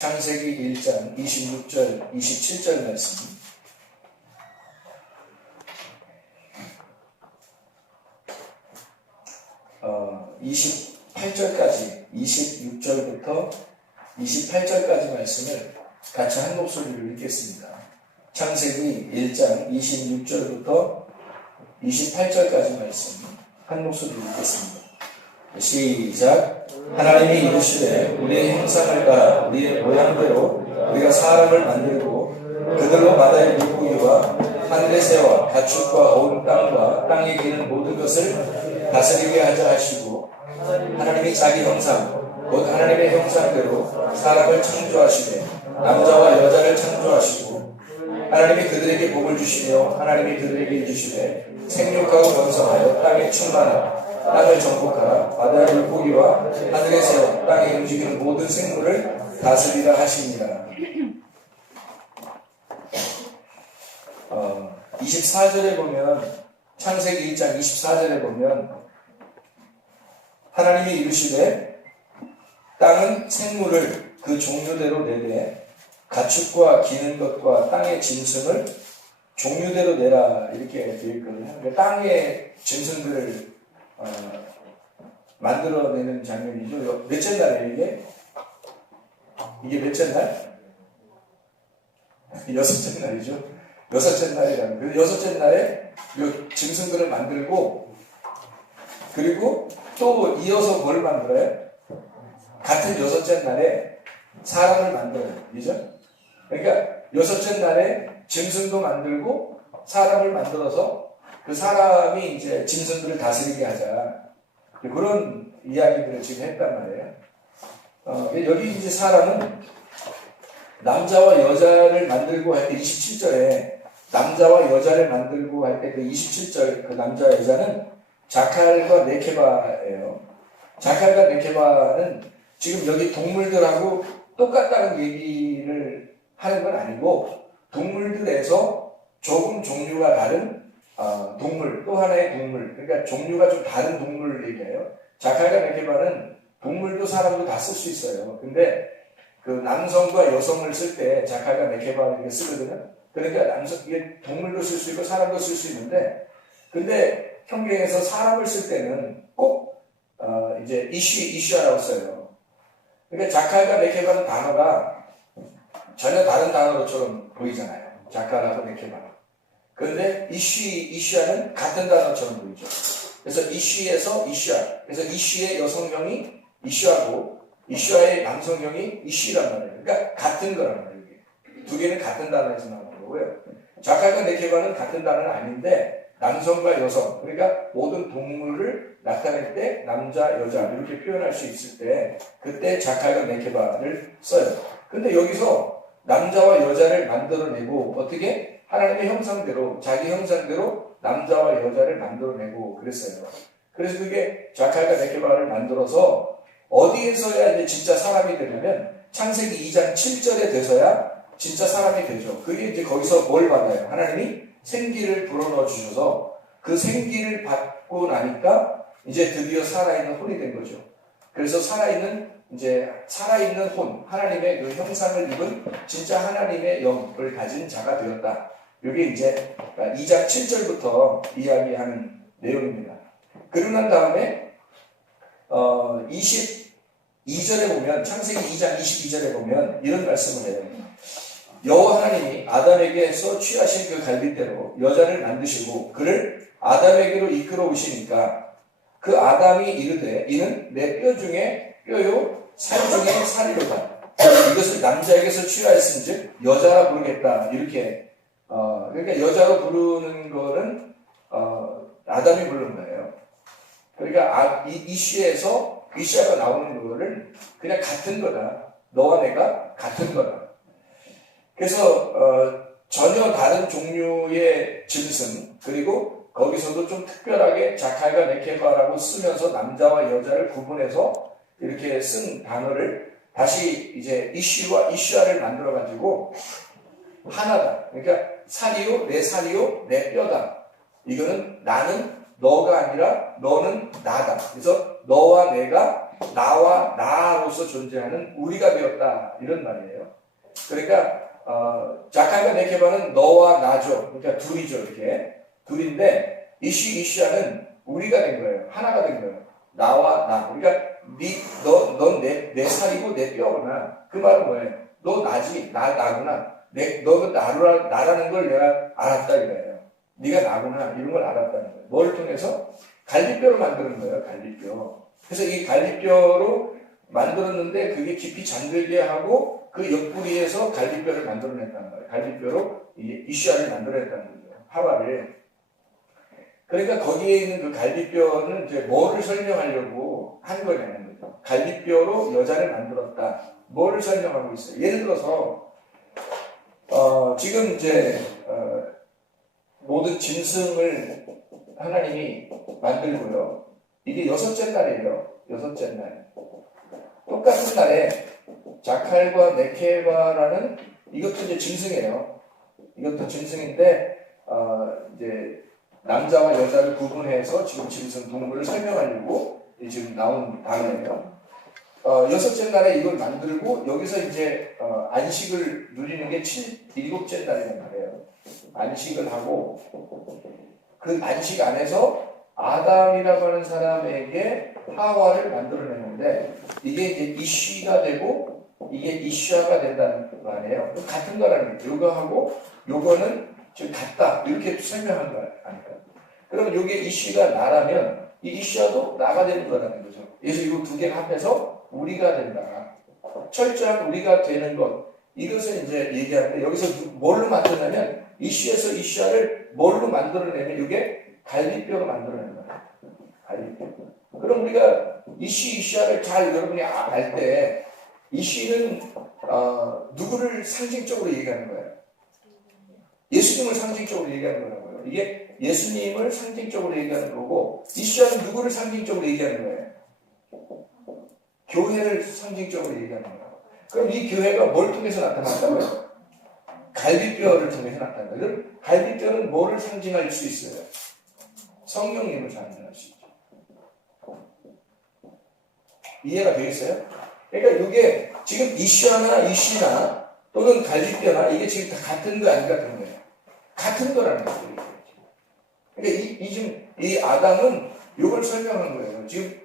창세기 1장 26절, 27절 말씀. 어, 28절까지, 26절부터 28절까지 말씀을 같이 한 목소리로 읽겠습니다. 창세기 1장 26절부터 28절까지 말씀 한 목소리로 읽겠습니다. 시작. 하나님이 이르시되 우리의 형상을 따라 우리의 모양대로 우리가 사람을 만들고 그들로 바다의 물고기와 하늘의 새와 가축과 온 땅과 땅에 기는 모든 것을 다스리게 하자 하시고, 하나님이 자기 형상 곧 하나님의 형상대로 사람을 창조하시되 남자와 여자를 창조하시고, 하나님이 그들에게 복을 주시며 하나님이 그들에게 이르시되 생육하고 번성하여 땅에 충만하라. 땅을 정복하라. 바다의 물고기와 하늘의 새와 땅에 움직이는 모든 생물을 다스리라 하십니다. 24절에 보면, 창세기 1장 24절에 보면 하나님이 이르시되 땅은 생물을 그 종류대로 내되 가축과 기는 것과 땅의 짐승을 종류대로 내라, 이렇게 되어 있거든요. 그러니까 땅의 짐승들을 만들어내는 장면이죠. 몇째 날이에요, 이게? 이게 몇째 날? 여섯째 날이죠. 여섯째 날이라는 거예요. 여섯째 날에 이 짐승들을 만들고, 그리고 또 이어서 뭘 만들어요? 같은 여섯째 날에 사람을 만들어요. 그죠? 그러니까 여섯째 날에 짐승도 만들고 사람을 만들어서 그 사람이 이제 짐승들을 다스리게 하자. 그런 이야기들을 지금 했단 말이에요. 여기 이제 사람은 남자와 여자를 만들고 할 때 27절에 남자와 여자를 만들고 할 때 그 27절 그 남자와 여자는 자칼과 네케바예요. 자칼과 네케바는 지금 여기 동물들하고 똑같다는 얘기를 하는 건 아니고, 동물들에서 조금 종류가 다른 동물, 또 하나의 동물, 그러니까 종류가 좀 다른 동물을 얘기해요. 자칼과 네케바는 동물도 사람도 다 쓸 수 있어요. 근데 그 남성과 여성을 쓸 때 자칼과 네케바를 이렇게 쓰거든요. 그러니까 이게 동물도 쓸 수 있고 사람도 쓸 수 있는데, 근데 성경에서 사람을 쓸 때는 꼭 이제 이슈아라고 써요. 그러니까 자칼과 네케바는 단어가 전혀 다른 단어로처럼 보이잖아요. 자칼하고 네케바. 그런데 이슈아는 같은 단어처럼 보이죠. 그래서 이슈에서 이슈아. 그래서 이슈의 여성형이 이슈아고 이슈아의 남성형이 이슈란 말이에요. 그러니까 같은 거란 말이에요. 두 개는 같은 단어에서 나오는 거고요. 자칼과 네케바는 같은 단어는 아닌데, 남성과 여성, 그러니까 모든 동물을 나타낼 때 남자, 여자 이렇게 표현할 수 있을 때 그때 자칼과 네케바를 써요. 근데 여기서 남자와 여자를 만들어내고, 어떻게? 하나님의 형상대로, 자기 형상대로 남자와 여자를 만들어내고 그랬어요. 그래서 그게 자칼과 네케바를 만들어서 어디에서야 이제 진짜 사람이 되냐면 창세기 2장 7절에 돼서야 진짜 사람이 되죠. 그게 이제 거기서 뭘 받아요? 하나님이 생기를 불어넣어 주셔서 그 생기를 받고 나니까 이제 드디어 살아있는 혼이 된 거죠. 그래서 살아있는 혼, 하나님의 그 형상을 입은 진짜 하나님의 영을 가진 자가 되었다. 이게 이제 2장 7절부터 이야기하는 내용입니다. 그러고 난 다음에 22절에 보면, 창세기 2장 22절에 보면 이런 말씀을 해요. 여호와 하나님이 아담에게서 취하신 그 갈빗대로 여자를 만드시고 그를 아담에게로 이끌어 오시니까 그 아담이 이르되 이는 내 뼈 중에 뼈요 살 중에 살이로다. 이것을 남자에게서 취하였은즉 여자라 부르겠다. 이렇게 그러니까 여자로 부르는 거는 아담이 부르는 거예요. 그러니까 이슈에서 이슈가 나오는 거를 그냥 같은 거다. 너와 내가 같은 거다. 그래서 전혀 다른 종류의 짐승, 그리고 거기서도 좀 특별하게 자칼과 네케바라고 쓰면서 남자와 여자를 구분해서 이렇게 쓴 단어를 다시 이제 이슈아를 만들어 가지고 하나다. 그러니까 살이요, 내 살이요, 내 뼈다. 이거는 나는 너가 아니라 너는 나다. 그래서 너와 내가 나와 나로서 존재하는 우리가 되었다 이런 말이에요. 그러니까 자칼과 네케바는 너와 나죠. 그러니까 둘이죠. 이렇게 둘인데 이슈아는 우리가 된 거예요. 하나가 된 거예요. 나와 나. 그러니까 넌 내 살이고 내 뼈구나. 그 말은 뭐예요? 너 나지. 나구나. 너가 나라는 걸 내가 알았다 이거예요. 네가 나구나 이런 걸 알았다는 거예요. 뭘 통해서? 갈비뼈로 만드는 거예요. 갈비뼈. 그래서 이 갈비뼈로 만들었는데 그게 깊이 잠들게 하고 그 옆구리에서 갈비뼈를 만들어냈다는 거예요. 갈비뼈로 이슈아를 만들어냈다는 거예요. 하와를. 그러니까 거기에 있는 그 갈비뼈는 이제 뭐를 설명하려고 한 거냐는 거죠. 갈비뼈로 여자를 만들었다. 뭐를 설명하고 있어요? 예를 들어서 지금 이제 모든 짐승을 하나님이 만들고요. 이게 6째 날이에요. 6째 날. 똑같은 날에 자칼과 네케바라는 이것도 이제 짐승이에요. 이것도 짐승인데 이제 남자와 여자를 구분해서 지금 짐승 동물을 설명하려고 지금 나온 단어예요. 6째 날에 이걸 만들고 여기서 이제 안식을 누리는 게 7째 날이란 말이에요. 안식을 하고 그 안식 안에서 아담이라고 하는 사람에게 하와를 만들어내는데 이게 이제 이슈가 되고 이게 이슈아가 된다는 거 아니에요. 같은 거라는 거예요. 요거하고 요거는 좀 같다 이렇게 설명한 거 아닐까. 그러면 요게 이슈가 나라면 이 이슈아도 나가 되는 거라는 거죠. 그래서 이 두 개가 합해서 우리가 된다. 철저한 우리가 되는 것 이것을 이제 얘기하는데 여기서 뭘로 만드냐면 이슈에서 이슈아를 뭘로 만들어내면 이게 갈비뼈로 만들어내는 거예요. 갈비뼈. 그럼 우리가 이슈아를 잘 여러분이 알 때 이슈는 누구를 상징적으로 얘기하는 거예요? 예수님을 상징적으로 얘기하는 거라고요. 이게 예수님을 상징적으로 얘기하는 거고 이슈아는 누구를 상징적으로 얘기하는 거예요? 교회를 상징적으로 얘기하는 거예요. 그럼 이 교회가 뭘 통해서 나타난다고요? 갈비뼈를 통해서 나타난다. 그럼 갈비뼈는 뭐를 상징할 수 있어요? 성령님을 상징할 수 있죠. 이해가 되겠어요? 그러니까 이게 지금 이슈아나 이슈나 또는 갈비뼈나 이게 지금 다 같은 거 안 같은 거예요. 같은 거라는 거예요. 그러니까 이 아담은 이걸 설명한 거예요. 지금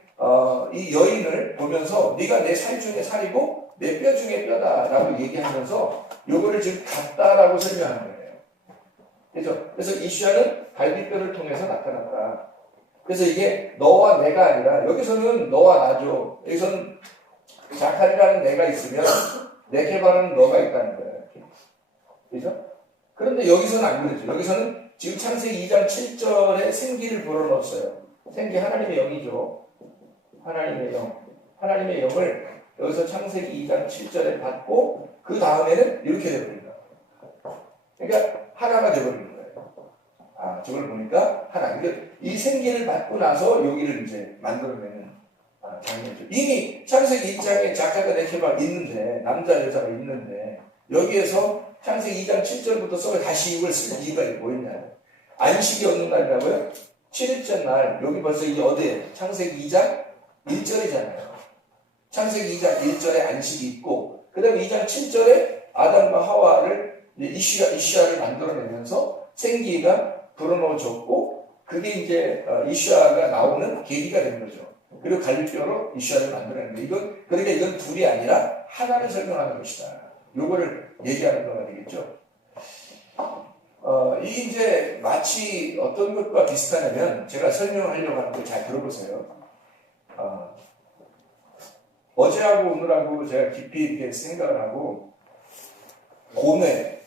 이 여인을 보면서 네가 내 살 중에 살이고 내 뼈 중에 뼈다라고 얘기하면서 요거를 지금 같다라고 설명한 거예요. 그죠? 그래서 이슈아는 갈비뼈를 통해서 나타났다. 그래서 이게 너와 내가 아니라 여기서는 너와 나죠. 여기서는 자칼이라는 내가 있으면 네케바라는 너가 있다는 거예요. 그죠? 그런데 여기서는 안 그러죠. 여기서는 지금 창세기 2장 7절에 생기를 불어넣었어요. 생기 하나님의 영이죠. 하나님의 영. 하나님의 영을 여기서 창세기 2장 7절에 받고 그 다음에는 이렇게 되어버린다. 그러니까 하나가 되어버리는 거예요. 저걸 보니까 하나. 그러니까 이 생기를 받고 나서 여기를 이제 만들어내는 장면이죠. 이미 창세기 2장에 자칼과 네케바가 있는데 남자 여자가 있는데 여기에서 창세기 2장 7절부터 써서 다시 이걸 쓸 이유가 뭐였냐. 안식이 없는 날이라고요? 7일째 날 여기 벌써 이게 어디에 창세기 2장 1절이잖아요. 창세기 2장 1절에 안식이 있고 그 다음에 2장 7절에 아담과 하와를 이슈아를 만들어내면서 생기가 불어넣어졌고 그게 이제 이슈아가 나오는 계기가 된 거죠. 그리고 갈비뼈로 이슈아를 만들어낸 거예요. 그러니까 이건 둘이 아니라 하나를 설명하는 것이다. 요거를 얘기하는 거가 되겠죠. 이게 이제 마치 어떤 것과 비슷하냐면 제가 설명하려고 하는 걸 잘 들어보세요. 어제하고 오늘하고 제가 깊이 이렇게 생각을 하고 고뇌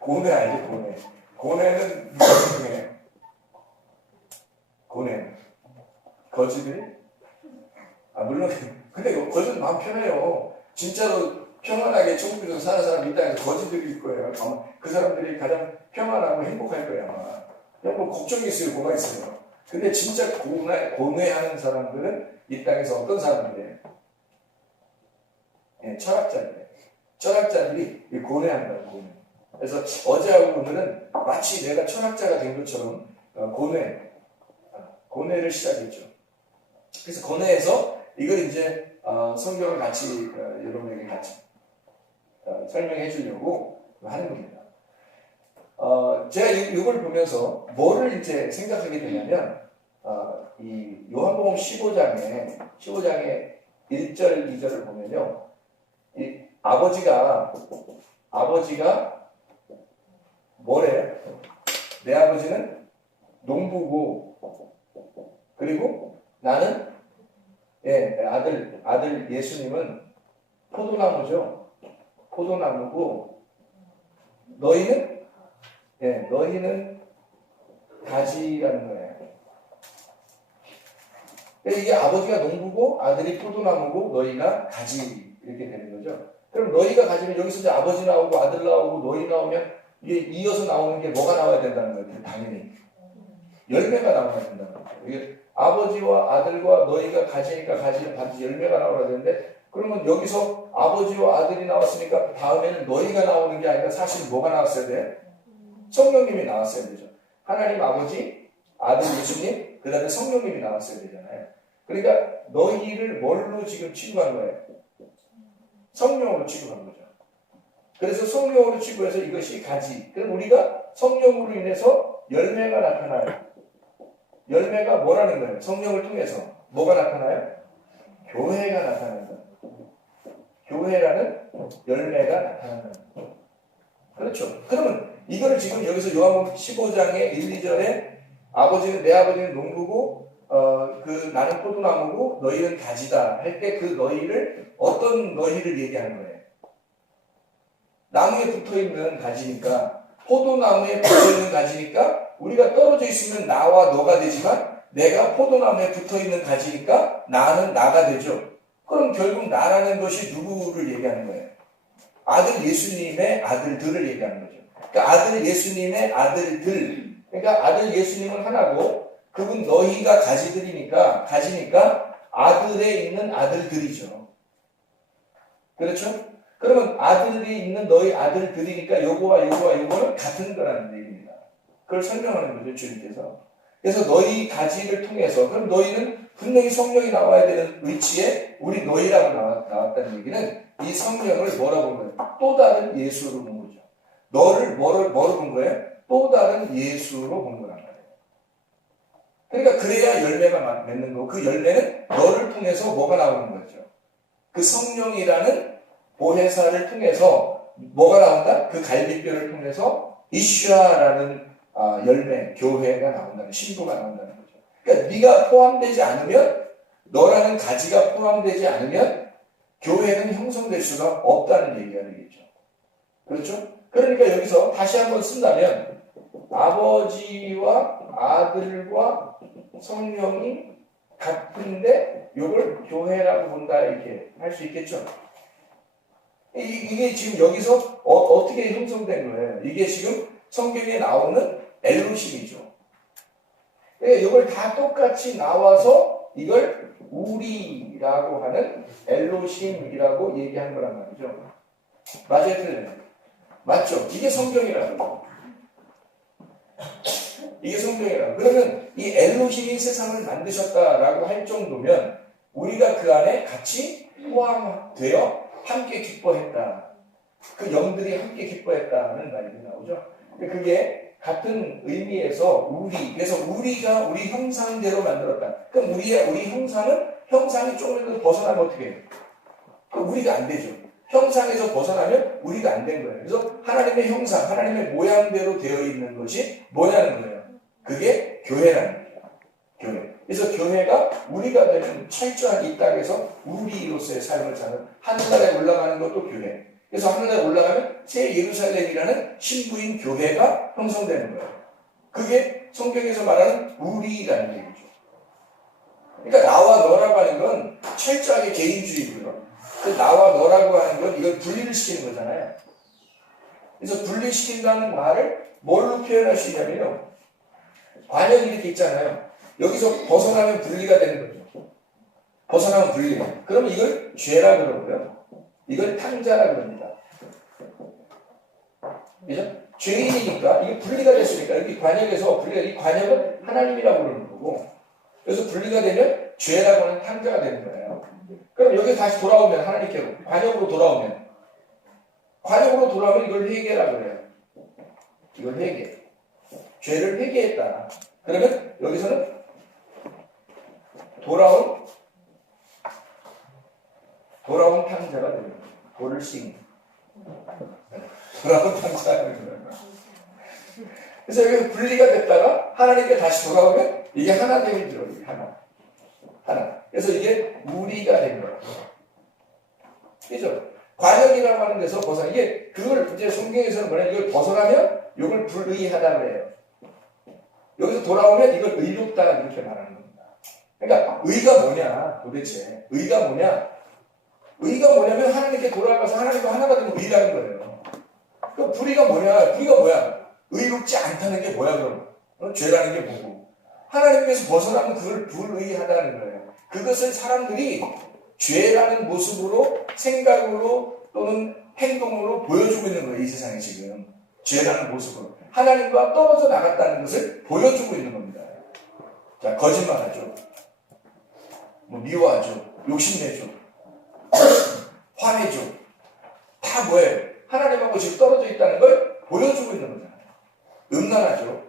알죠? 고뇌는 누가 설명해요? 고뇌 거지들이? 물론 근데 거지는 마음 편해요. 진짜로 평안하게 천국에서 사는 사람 이 땅에서 거지들일 거예요. 아마 그 사람들이 가장 평안하고 행복할 거예요. 아마 그냥 뭐 걱정이 있어요. 뭐가 있어요. 근데 진짜 고뇌하는 사람들은 이 땅에서 어떤 사람들이에요? 철학자들이에요. 철학자들이 고뇌한다고 고뇌. 그래서 어제하고 오늘은 마치 내가 철학자가 된 것처럼 고뇌를 시작했죠. 그래서 권해에서 이걸 이제 성경을 같이 여러분에게 같이 설명해 주려고 하는 겁니다. 제가 이걸 보면서 뭐를 이제 생각하게 되냐면 이 요한복음 15장에 1절, 2절을 보면요. 이 아버지가 뭐래? 내 아버지는 농부고 그리고 나는 아들 예수님은 포도나무죠. 포도나무고 너희는 가지라는 거예요. 이게 아버지가 농부고 아들이 포도나무고 너희가 가지 이렇게 되는 거죠. 그럼 너희가 가지면 여기서 이제 아버지 나오고 아들 나오고 너희 나오면 이게 이어서 나오는 게 뭐가 나와야 된다는 거예요. 당연히 열매가 나와야 된다는 거예요. 이게 아버지와 아들과 너희가 가지니까 가지는 반드시 열매가 나와야 되는데 그러면 여기서 아버지와 아들이 나왔으니까 다음에는 너희가 나오는 게 아니라 사실 뭐가 나왔어야 돼? 성령님이 나왔어야 되죠. 하나님 아버지, 아들 예수님, 그 다음에 성령님이 나왔어야 되잖아요. 그러니까 너희를 뭘로 지금 취급한 거예요? 성령으로 취급한 거죠. 그래서 성령으로 취급해서 이것이 가지. 그럼 우리가 성령으로 인해서 열매가 나타나요. 열매가 뭐라는 거예요? 성령을 통해서 뭐가 나타나요? 교회가 나타나는 거예요. 교회라는 열매가 나타나는 거예요. 그렇죠. 그러면 이거를 지금 여기서 요한복음 15장의 1, 2절에 내 아버지는 농부고 나는 포도나무고 너희는 가지다 할 때 그 너희를 어떤 너희를 얘기하는 거예요? 나무에 붙어있는 가지니까 포도나무에 붙어있는 가지니까 우리가 떨어져 있으면 나와 너가 되지만 내가 포도나무에 붙어있는 가지니까 나는 나가 되죠. 그럼 결국 나라는 것이 누구를 얘기하는 거예요? 아들 예수님의 아들들을 얘기하는 거죠. 그러니까 아들 예수님의 아들들, 그러니까 아들 예수님은 하나고 그분 너희가 가지니까 아들에 있는 아들들이죠. 그렇죠? 그러면 아들이 있는 너희 아들들이니까 요거는 같은 거라는 얘기입니다. 그걸 설명하는 거죠, 주님께서. 그래서 너희 가지를 통해서, 그럼 너희는 분명히 성령이 나와야 되는 위치에 우리 너희라고 나왔다는 얘기는 이 성령을 뭐라고 본 거예요? 또 다른 예수로 본 거죠. 너를 뭐로 본 거예요? 또 다른 예수로 본 거란 말이에요. 그러니까 그래야 열매가 맺는 거고 그 열매는 너를 통해서 뭐가 나오는 거죠? 그 성령이라는 보혜사를 통해서 뭐가 나온다? 그 갈빗뼈를 통해서 이슈아라는 열매, 교회가 나온다는, 신부가 나온다는 거죠. 그러니까 네가 포함되지 않으면, 너라는 가지가 포함되지 않으면 교회는 형성될 수가 없다는 얘기가 되겠죠. 그렇죠? 그러니까 여기서 다시 한번 쓴다면 아버지와 아들과 성령이 같은데 이걸 교회라고 본다 이렇게 할 수 있겠죠. 이게 지금 여기서 어떻게 형성된 거예요? 이게 지금 성경에 나오는 엘로힘이죠. 그러니까 이걸 다 똑같이 나와서 이걸 우리라고 하는 엘로힘이라고 얘기한 거란 말이죠. 맞아요, 틀려요? 맞죠? 이게 성경이라고. 이게 성경이라고. 그러면 이 엘로힘이 세상을 만드셨다라고 할 정도면 우리가 그 안에 같이 포함되어 함께 기뻐했다. 그 영들이 함께 기뻐했다는 말이 나오죠. 그게 같은 의미에서 그래서 우리가 우리 형상대로 만들었다. 그럼 우리 형상이 조금이라도 벗어나면 어떻게 해요? 우리가 안 되죠. 형상에서 벗어나면 우리가 안 된 거예요. 그래서 하나님의 형상, 하나님의 모양대로 되어 있는 것이 뭐냐는 거예요. 그게 교회라는 거예요. 교회. 그래서 교회가 우리가 되는 철저한 이 땅에서 우리로서의 삶을 사는 하늘나라에 올라가는 것도 교회. 그래서 하늘나라에 올라가면 새 예루살렘이라는 신부인 교회가 형성되는 거예요. 그게 성경에서 말하는 우리라는 얘기죠. 그러니까 나와 너라고 하는 건 철저하게 개인주의고요. 그 나와 너라고 하는 건 이걸 분리를 시키는 거잖아요. 그래서 분리시킨다는 말을 뭘로 표현할 수 있냐면요. 관역이 이렇게 있잖아요. 여기서 벗어나면 분리가 되는 거죠. 벗어나면 분리. 그러면 이걸 죄라 그러고요. 이걸 탕자라 그럽니다. 그죠? 죄인이니까 이게 분리가 됐으니까 여기 관역에서 이 관역은 하나님이라고 그러는 거고. 그래서 분리가 되면 죄라고 하는 탕자가 되는 거예요. 그럼 여기 다시 돌아오면 하나님께로 관역으로 돌아오면 이걸 회개라고 그래요. 이걸 회개. 죄를 회개했다. 그러면 여기서는 돌아온 탕자가 되는 거예요. 돌을 씌운. 돌아온 탕자가 되는 거예요. 그래서 여기 분리가 됐다가 하나님께 다시 돌아오면 이게 하나 되는 거예요. 하나. 그래서 이게 우리가 된 거예요. 그죠? 관역이라고 하는 데서 벗어나. 이게 그걸 이제 성경에서는 뭐냐? 이걸 벗어나면 이걸 불의하다 그래요. 여기서 돌아오면 이걸 의롭다 이렇게 말하는 겁니다. 그러니까 의가 뭐냐? 도대체 의가 뭐냐? 의가 뭐냐면 하나님께 돌아가서 하나님과 하나가 되면 의라는 거예요. 그 불의가 뭐냐? 불의가 뭐야? 의롭지 않다는 게 뭐야 그럼? 죄라는 게 뭐고? 하나님께서 벗어나면 그걸 불의하다는 거예요. 그것을 사람들이 죄라는 모습으로 생각으로 또는 행동으로 보여주고 있는 거예요. 이 세상에 지금 죄라는 모습으로 하나님과 떨어져 나갔다는 것을 보여주고 있는 겁니다. 자, 거짓말하죠. 뭐 미워하죠. 욕심내죠. 화내죠. 다 뭐예요? 하나님하고 지금 떨어져 있다는 걸 보여주고 있는 거잖아요. 음란하죠.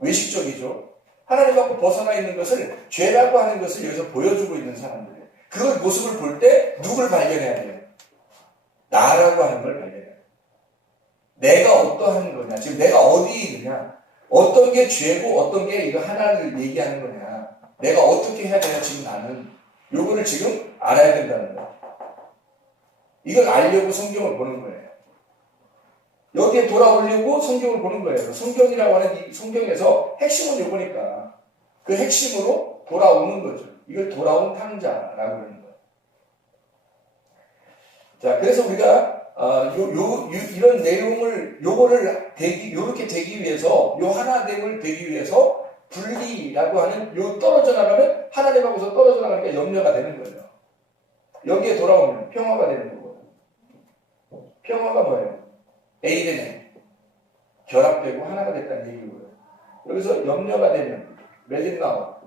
외식적이죠. 하나님하고 벗어나 있는 것을 죄라고 하는 것을 여기서 보여주고 있는 사람들. 그 모습을 볼 때 누굴 발견해야 돼요? 나라고 하는 걸 발견해야 돼요. 내가 어떠한 거냐? 지금 내가 어디에 있느냐? 어떤 게 죄고 어떤 게 이거 하나를 얘기하는 거냐? 내가 어떻게 해야 되냐? 지금 나는 요거를 지금 알아야 된다는 거야. 이걸 알려고 성경을 보는 거예요. 여기에 돌아오려고 성경을 보는 거예요. 성경이라고 하는 이 성경에서 핵심은 요거니까 그 핵심으로 돌아오는 거죠. 이걸 돌아온 탕자라고 하는 거예요. 자, 그래서 우리가 이런 내용을 요렇게 되기 위해서 요 하나됨을 되기 위해서 분리라고 하는 요 떨어져 나가면 하나님하고서 떨어져 나가니까 염려가 되는 거예요. 여기에 돌아오면 평화가 되는 거고. 평화가 뭐예요? 에이덴에 결합되고 하나가 됐다는 얘기고요. 여기서 염려가 되면 멜린나와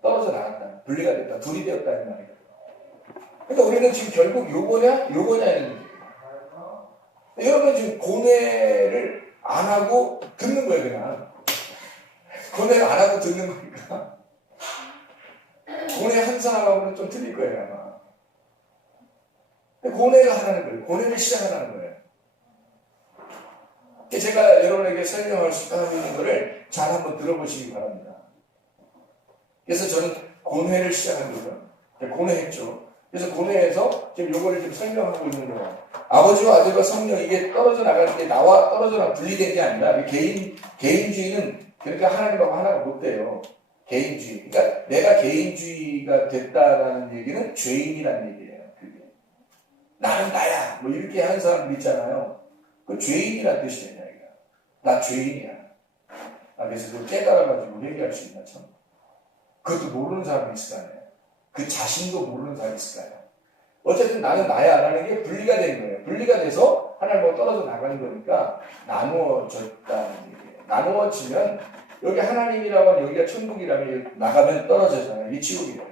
떨어져 나갔다. 분리가 됐다. 둘이 되었다는 말이에요. 그러니까 우리는 지금 결국 요거냐는 얘기예요. 여러분 지금 고뇌를 안 하고 듣는 거예요, 그냥. 고뇌를 안 하고 듣는 거니까. 고뇌 한 사람하고는 좀 틀릴 거예요, 아마. 고뇌를 하라는 거예요. 고뇌를 시작하라는 거예요. 제가 여러분에게 설명할 수 있는 것을 잘 한번 들어보시기 바랍니다. 그래서 저는 고뇌를 시작한 거죠. 고뇌했죠. 그래서 고뇌에서 지금 요거를 지금 설명하고 있는 거예요. 아버지와 아들과 성령 이게 떨어져 나갈 때 나와 떨어져 나가 분리된 게 아니라 개인주의는 그러니까 하나님하고 하나가 못 돼요. 개인주의. 그러니까 내가 개인주의가 됐다라는 얘기는 죄인이라는 얘기예요. 그게. 나는 나야. 뭐 이렇게 하는 사람들 있잖아요. 그 죄인이라는 뜻이에요. 나 죄인이야. 그래서 그걸 깨달아가지고 회개할 수 있나 참. 그것도 모르는 사람이 있을 거 아니에요. 그 자신도 모르는 사람이 있을 거예요. 어쨌든 나는 나야 라는 게 분리가 되는 거예요. 분리가 돼서 하나님과 떨어져 나가는 거니까 나누어졌다는 얘기예요. 나누어지면 여기 하나님이라고 하면 여기가 천국이라면 나가면 떨어져잖아요. 이게 지옥이에요.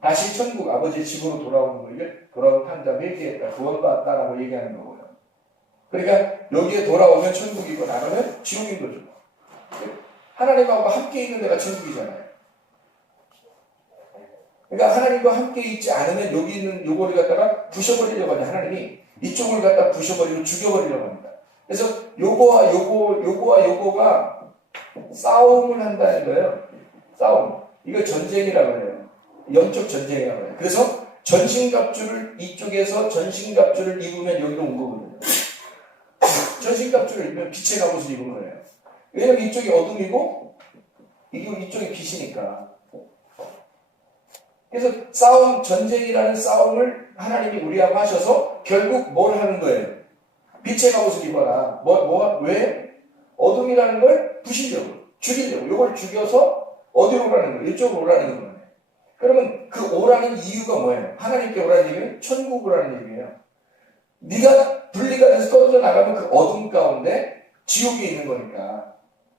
다시 천국 아버지의 집으로 돌아오는 거 이게 돌아온 탕자 회개했다 구원받았다라고 얘기하는 거고요. 그러니까 여기에 돌아오면 천국이고 나가면 지옥인 거죠. 하나님하고 함께 있는 데가 천국이잖아요. 그러니까 하나님과 함께 있지 않으면 여기 있는 요거를 갖다가 부셔버리려고 하냐. 하나님이 이쪽을 갖다 부셔버리고 죽여버리려고 합니다. 그래서 요거와 요거가 싸움을 한다는 거예요. 싸움. 이걸 전쟁이라고 해요. 영적 전쟁이라고 해요. 그래서 전신갑주를 이쪽에서 전신갑주를 입으면 여기로 온 거거든요. 전신갑주를 입으면 빛의 갑옷을 입은 거예요. 왜냐면 이쪽이 어둠이고 이쪽이 빛이니까. 그래서 싸움, 전쟁이라는 싸움을 하나님이 우리하고 하셔서 결국 뭘 하는 거예요? 빛의 갑옷을 입어라. 왜? 어둠이라는 걸 부시려고, 죽이려고. 이걸 죽여서 어디로 오라는 거예요? 이쪽으로 오라는 거예요. 그러면 그 오라는 이유가 뭐예요? 하나님께 오라는 얘기는 천국 오라는 얘기예요. 네가 분리가 돼서 떨어져 나가면 그 어둠 가운데 지옥에 있는 거니까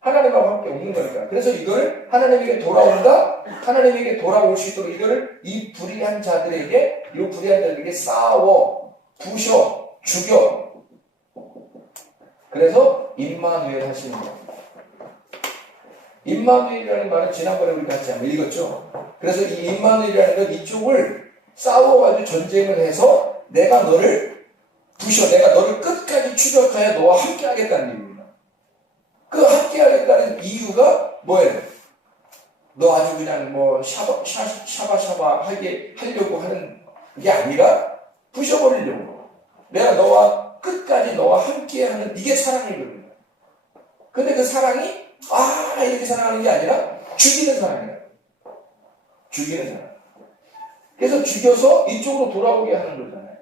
하나님하고 함께 없는 거니까. 그래서 이걸 하나님에게 돌아온다? 하나님에게 돌아올 수 있도록 이거를 이 불의한 자들에게, 이 불의한 자들에게 싸워, 부셔, 죽여. 그래서 임마누엘 하시는 거예요. 임마누엘이라는 말은 지난번에 우리 같이 한번 읽었죠. 그래서 이 임마누엘이라는 건 이쪽을 싸워가지고 전쟁을 해서 내가 너를 부셔, 내가 너를 끝까지 추격하여 너와 함께 하겠다는 이유입니다. 그 함께 하겠다는 이유가 뭐예요? 너 아주 그냥 뭐 샤바샤바 하게 하려고 하는 게 아니라 부셔버리려고. 내가 너와 끝까지 너와 함께 하는 이게 사랑이거든요. 근데 그 사랑이 이렇게 사랑하는 게 아니라 죽이는 사랑이에요. 죽이는 사랑. 그래서 죽여서 이쪽으로 돌아오게 하는 거잖아요.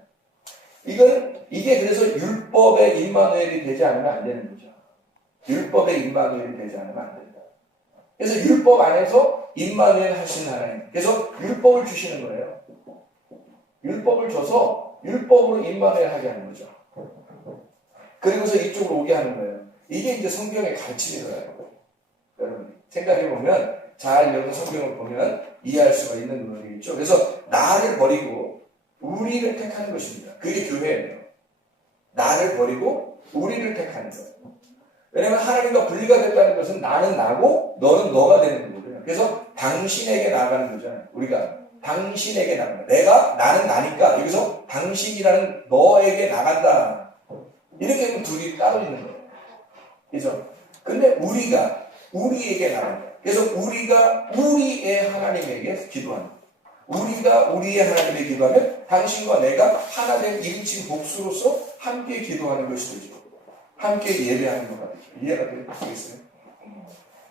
이게 그래서 율법의 임마누엘이 되지 않으면 안 되는 거죠. 율법의 임마누엘이 되지 않으면 안 된다. 그래서 율법 안에서 임마누엘 하신 하나님. 그래서 율법을 주시는 거예요. 율법을 줘서 율법으로 임마누엘 하게 하는 거죠. 그리고서 이쪽으로 오게 하는 거예요. 이게 이제 성경의 가르침이더라고요. 여러분 생각해보면 잘 여러분 성경을 보면 이해할 수가 있는 부분이겠죠. 그래서 나를 버리고 우리를 택하는 것입니다. 그게 교회예요. 나를 버리고 우리를 택하는 거예요. 왜냐하면 하나님과 분리가 됐다는 것은 나는 나고 너는 너가 되는 거거든요. 그래서 당신에게 나가는 거잖아요. 우리가 당신에게 나간다. 나는 나니까 여기서 당신이라는 너에게 나간다. 이렇게 하면 둘이 따로 있는 거예요. 그죠? 근데 우리가 우리에게 나간다. 그래서 우리가 우리의 하나님에게 기도한다. 우리가 우리의 하나님에게 기도하면 당신과 내가 하나 된 일진 복수로서 함께 기도하는 것이 되죠. 함께 예배하는 것 같아요. 이해가 되겠어요?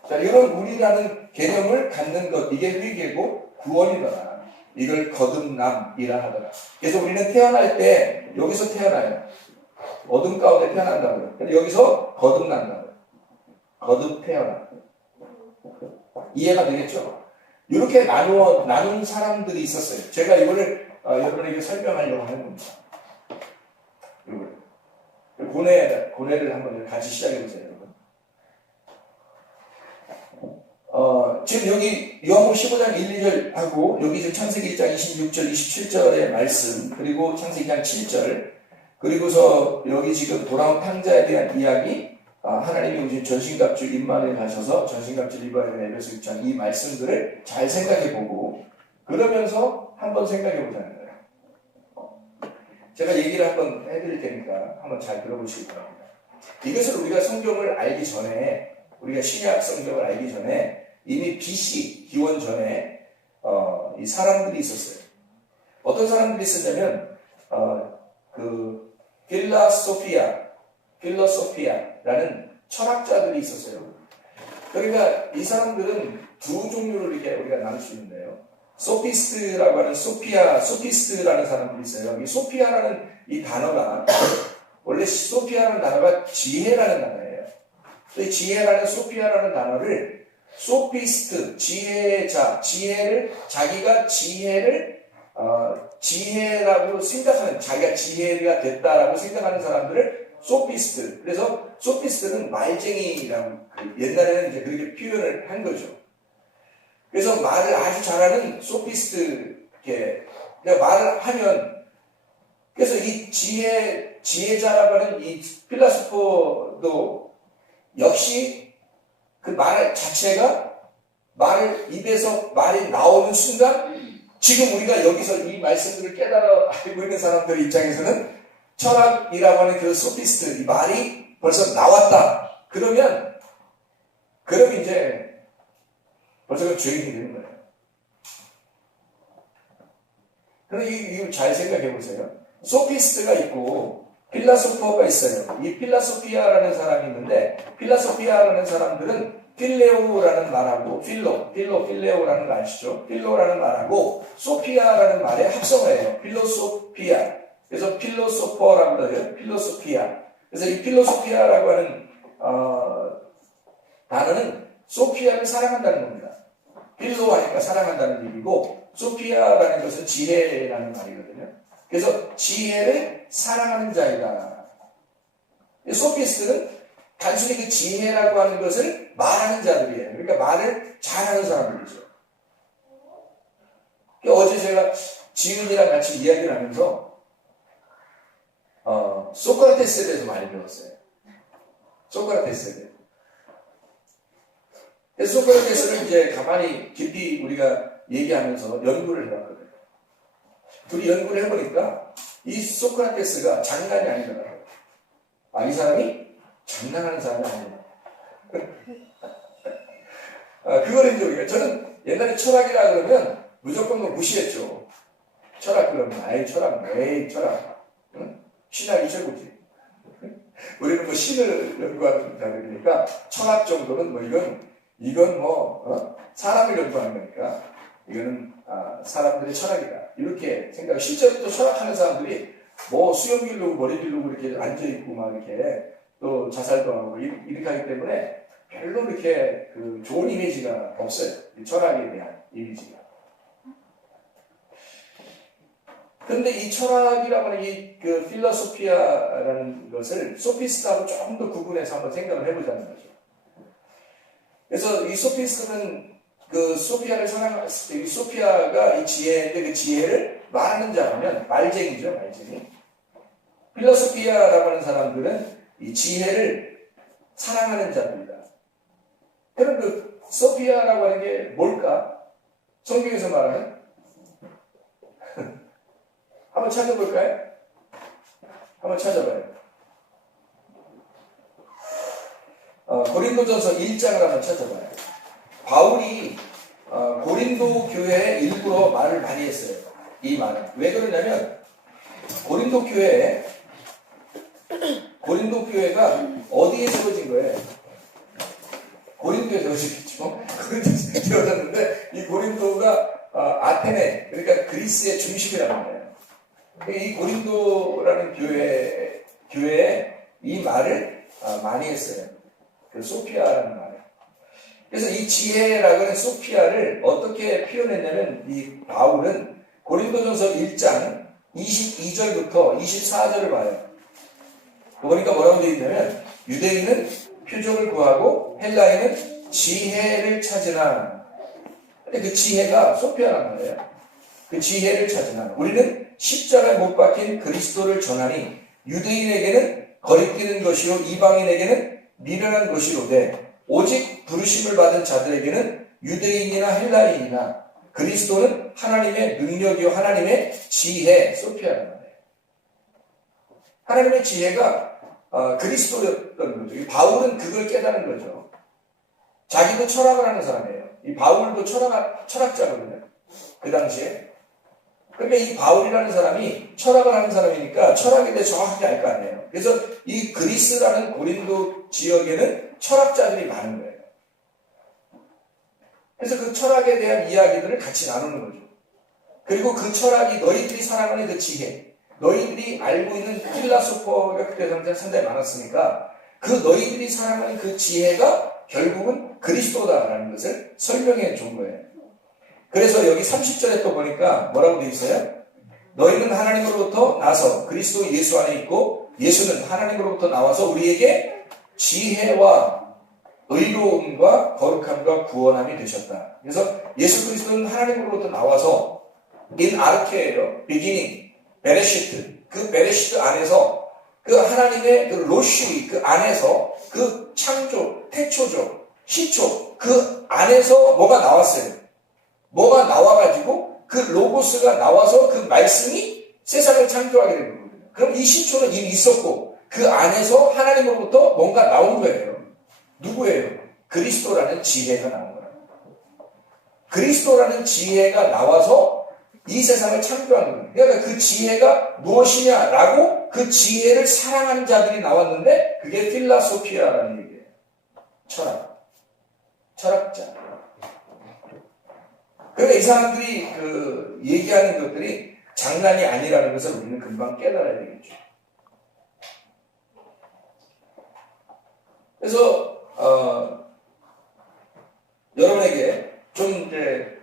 자, 이런 우리라는 개념을 갖는 것, 이게 회개고 구원이더라. 이걸 거듭남이라 하더라. 그래서 우리는 태어날 때 여기서 태어나요. 어둠 가운데 태어난다고요. 근데 여기서 거듭난다고요. 거듭 태어나. 이해가 되겠죠? 이렇게 나눈 사람들이 있었어요. 제가 이거를 여러분에게 설명하려고 하는 겁니다. 이걸. 고뇌를 한번 같이 시작해보세요, 여러분. 지금 여기 요한복음 15장 1, 2절 하고 여기 지금 창세기 1장 26절, 27절의 말씀, 그리고 창세기 2장 7절, 그리고서 여기 지금 돌아온 탕자에 대한 이야기, 하나님이 오신 전신갑주 임마누엘 하셔서 전신갑주 입어야 에베소 6장 이 말씀들을 잘 생각해보고 그러면서 한번 생각해보자는 거예요. 제가 얘기를 한번 해드릴 테니까 한번 잘 들어보시기 바랍니다. 이것을 우리가 성경을 알기 전에, 우리가 신약 성경을 알기 전에 이미 BC 기원 전에 이 사람들이 있었어요. 어떤 사람들이 있었냐면 필로소피아라는 철학자들이 있었어요. 그러니까 이 사람들은 두 종류를 이렇게 우리가 나눌 수 있는데요. 소피스트라고 하는 소피스트라는 사람들이 있어요. 이 소피아라는 이 단어가 원래 소피아라는 단어가 지혜라는 단어예요. 이 지혜라는 소피아라는 단어를 소피스트, 지혜자, 자기가 지혜라고 생각하는, 자기가 지혜가 됐다라고 생각하는 사람들을 소피스트. 그래서 소피스트는 말쟁이라고 옛날에는 이제 그렇게 표현을 한 거죠. 그래서 말을 아주 잘하는 소피스트, 그러니까 말을 하면, 그래서 이 지혜자라고 하는 이 필라소퍼도 역시 그 말 자체가 입에서 말이 나오는 순간 지금 우리가 여기서 이 말씀들을 깨달아 알고 있는 사람들 입장에서는 철학이라고 하는 그 소피스트, 이 말이 벌써 나왔다. 그럼 이제 벌써 그 죄인이 되는 거예요. 그럼 이거 잘 생각해 보세요. 소피스트가 있고 필라소퍼가 있어요. 이 필라소피아라는 사람이 있는데 필라소피아라는 사람들은 필레오라는 말하고 필레오라는 말 아시죠? 필로라는 말하고 소피아라는 말의 합성어예요. 필로소피아. 그래서 필로소퍼라고 그래요. 필로소피아. 그래서 이 필로소피아라고 하는 단어는 소피아를 사랑한다는 겁니다. 필로 하니까 사랑한다는 얘기고 소피아라는 것은 지혜라는 말이거든요. 그래서 지혜를 사랑하는 자이다. 소피스트는 단순히 그 지혜라고 하는 것을 말하는 자들이에요. 그러니까 말을 잘하는 사람들이죠. 어제 제가 지은이랑 같이 이야기를 하면서 소크라테스에 대해서 많이 배웠어요. 소크라테스에 대해서. 그래서 소크라테스를 이제 가만히 깊이 우리가 얘기하면서 연구를 해봤거든요. 둘이 연구를 해보니까 이 소크라테스가 장난이 아니더라고요. 이 사람이 장난하는 사람이 아니에요. 그거를 이제 우리가, 저는 옛날에 철학이라 그러면 무조건 뭐 무시했죠. 철학 그러면, 철학, 에이, 철학. 응? 신학이 최고지. 우리는 뭐 신을 연구하는 자들이니까 철학 정도는 뭐 이건 뭐, 사람을 연구하는 거니까 이거는, 사람들의 철학이다. 이렇게 생각, 실제로 또 철학하는 사람들이 뭐 수염 기르고 머리 기르고 이렇게 앉아있고 막 이렇게 또 자살도 하고 이렇게 하기 때문에 별로 이렇게 그 좋은 이미지가 없어요. 이 철학에 대한 이미지가. 그런데 이 철학이라고 하는 이 그 필로소피아라는 것을 소피스트하고 조금 더 구분해서 한번 생각을 해보자는 거죠. 그래서 이 소피스트는 그 소피아를 이 소피아가 이 지혜인데 그 지혜를 말하는 자라면 말쟁이죠, 말쟁이. 필로소피아라고 하는 사람들은 이 지혜를 사랑하는 자들이다. 그럼 그 소피아라고 하는 게 뭘까? 성경에서 말하는? 한번 찾아볼까요? 한번 찾아봐요. 고린도전서 1장을 한번 찾아봐요. 바울이 고린도 교회에 일부러 말을 많이 했어요. 이 말을. 왜 그러냐면 고린도 교회가 어디에 세워진 거예요? 고린도에 세워졌겠죠. 고린도에 세워졌는데 이 고린도가 아테네, 그러니까 그리스의 중심이라는 거예요. 이 고린도라는 교회에 이 말을 많이 했어요. 그 소피아라는 말을. 그래서 이 지혜라고 하는 소피아를 어떻게 표현했냐면 이 바울은 고린도전서 1장 22절부터 24절을 봐요. 보니까 뭐라고 되어 있냐면 유대인은 표적을 구하고 헬라인은 지혜를 찾으나. 근데 그 지혜가 소피아란 말이에요. 그 지혜를 찾으나. 우리는 십자가에 못 박힌 그리스도를 전하니 유대인에게는 거리끼는 것이요 이방인에게는 미련한 것이로되 오직 부르심을 받은 자들에게는 유대인이나 헬라인이나 그리스도는 하나님의 능력이요 하나님의 지혜, 소피아란 말이에요. 하나님의 지혜가 그리스도였던 거죠. 바울은 그걸 깨달은 거죠. 자기도 철학을 하는 사람이에요. 이 바울도 철학자거든요. 그 당시에. 그러니까 이 바울이라는 사람이 철학을 하는 사람이니까 철학에 대해 정확하게 알 거 아니에요. 그래서 이 그리스라는 고린도 지역에는 철학자들이 많은 거예요. 그래서 그 철학에 대한 이야기들을 같이 나누는 거죠. 그리고 그 철학이 너희들이 사랑하는 그 지혜, 너희들이 알고 있는 필라소퍼가 그때 상당히 많았으니까 그 너희들이 사랑하는 그 지혜가 결국은 그리스도다라는 것을 설명해 준 거예요. 그래서 여기 30절에 또 보니까 뭐라고 되어 있어요? 너희는 하나님으로부터 나서 그리스도 예수 안에 있고 예수는 하나님으로부터 나와서 우리에게 지혜와 의로움과 거룩함과 구원함이 되셨다. 그래서 예수 그리스도는 하나님으로부터 나와서 in 아르케예요. beginning, 베레시트. 그 베레시트 안에서 그 하나님의 그 로슈이 그 안에서 그 창조, 태초죠, 시초 그 안에서 뭐가 나왔어요. 뭐가 나와가지고 그 로고스가 나와서 그 말씀이 세상을 창조하게 된 거거든요. 그럼 이 시초는 이미 있었고 그 안에서 하나님으로부터 뭔가 나온 거예요. 누구예요? 그리스도라는 지혜가 나온 거예요. 그리스도라는 지혜가 나와서 이 세상을 창조한 거예요. 그러니까 그 지혜가 무엇이냐라고 그 지혜를 사랑하는 자들이 나왔는데 그게 필라소피아라는 얘기예요. 철학자. 그러니까 이 사람들이 그 얘기하는 것들이 장난이 아니라는 것을 우리는 금방 깨달아야 되겠죠. 그래서 여러분에게 좀 이제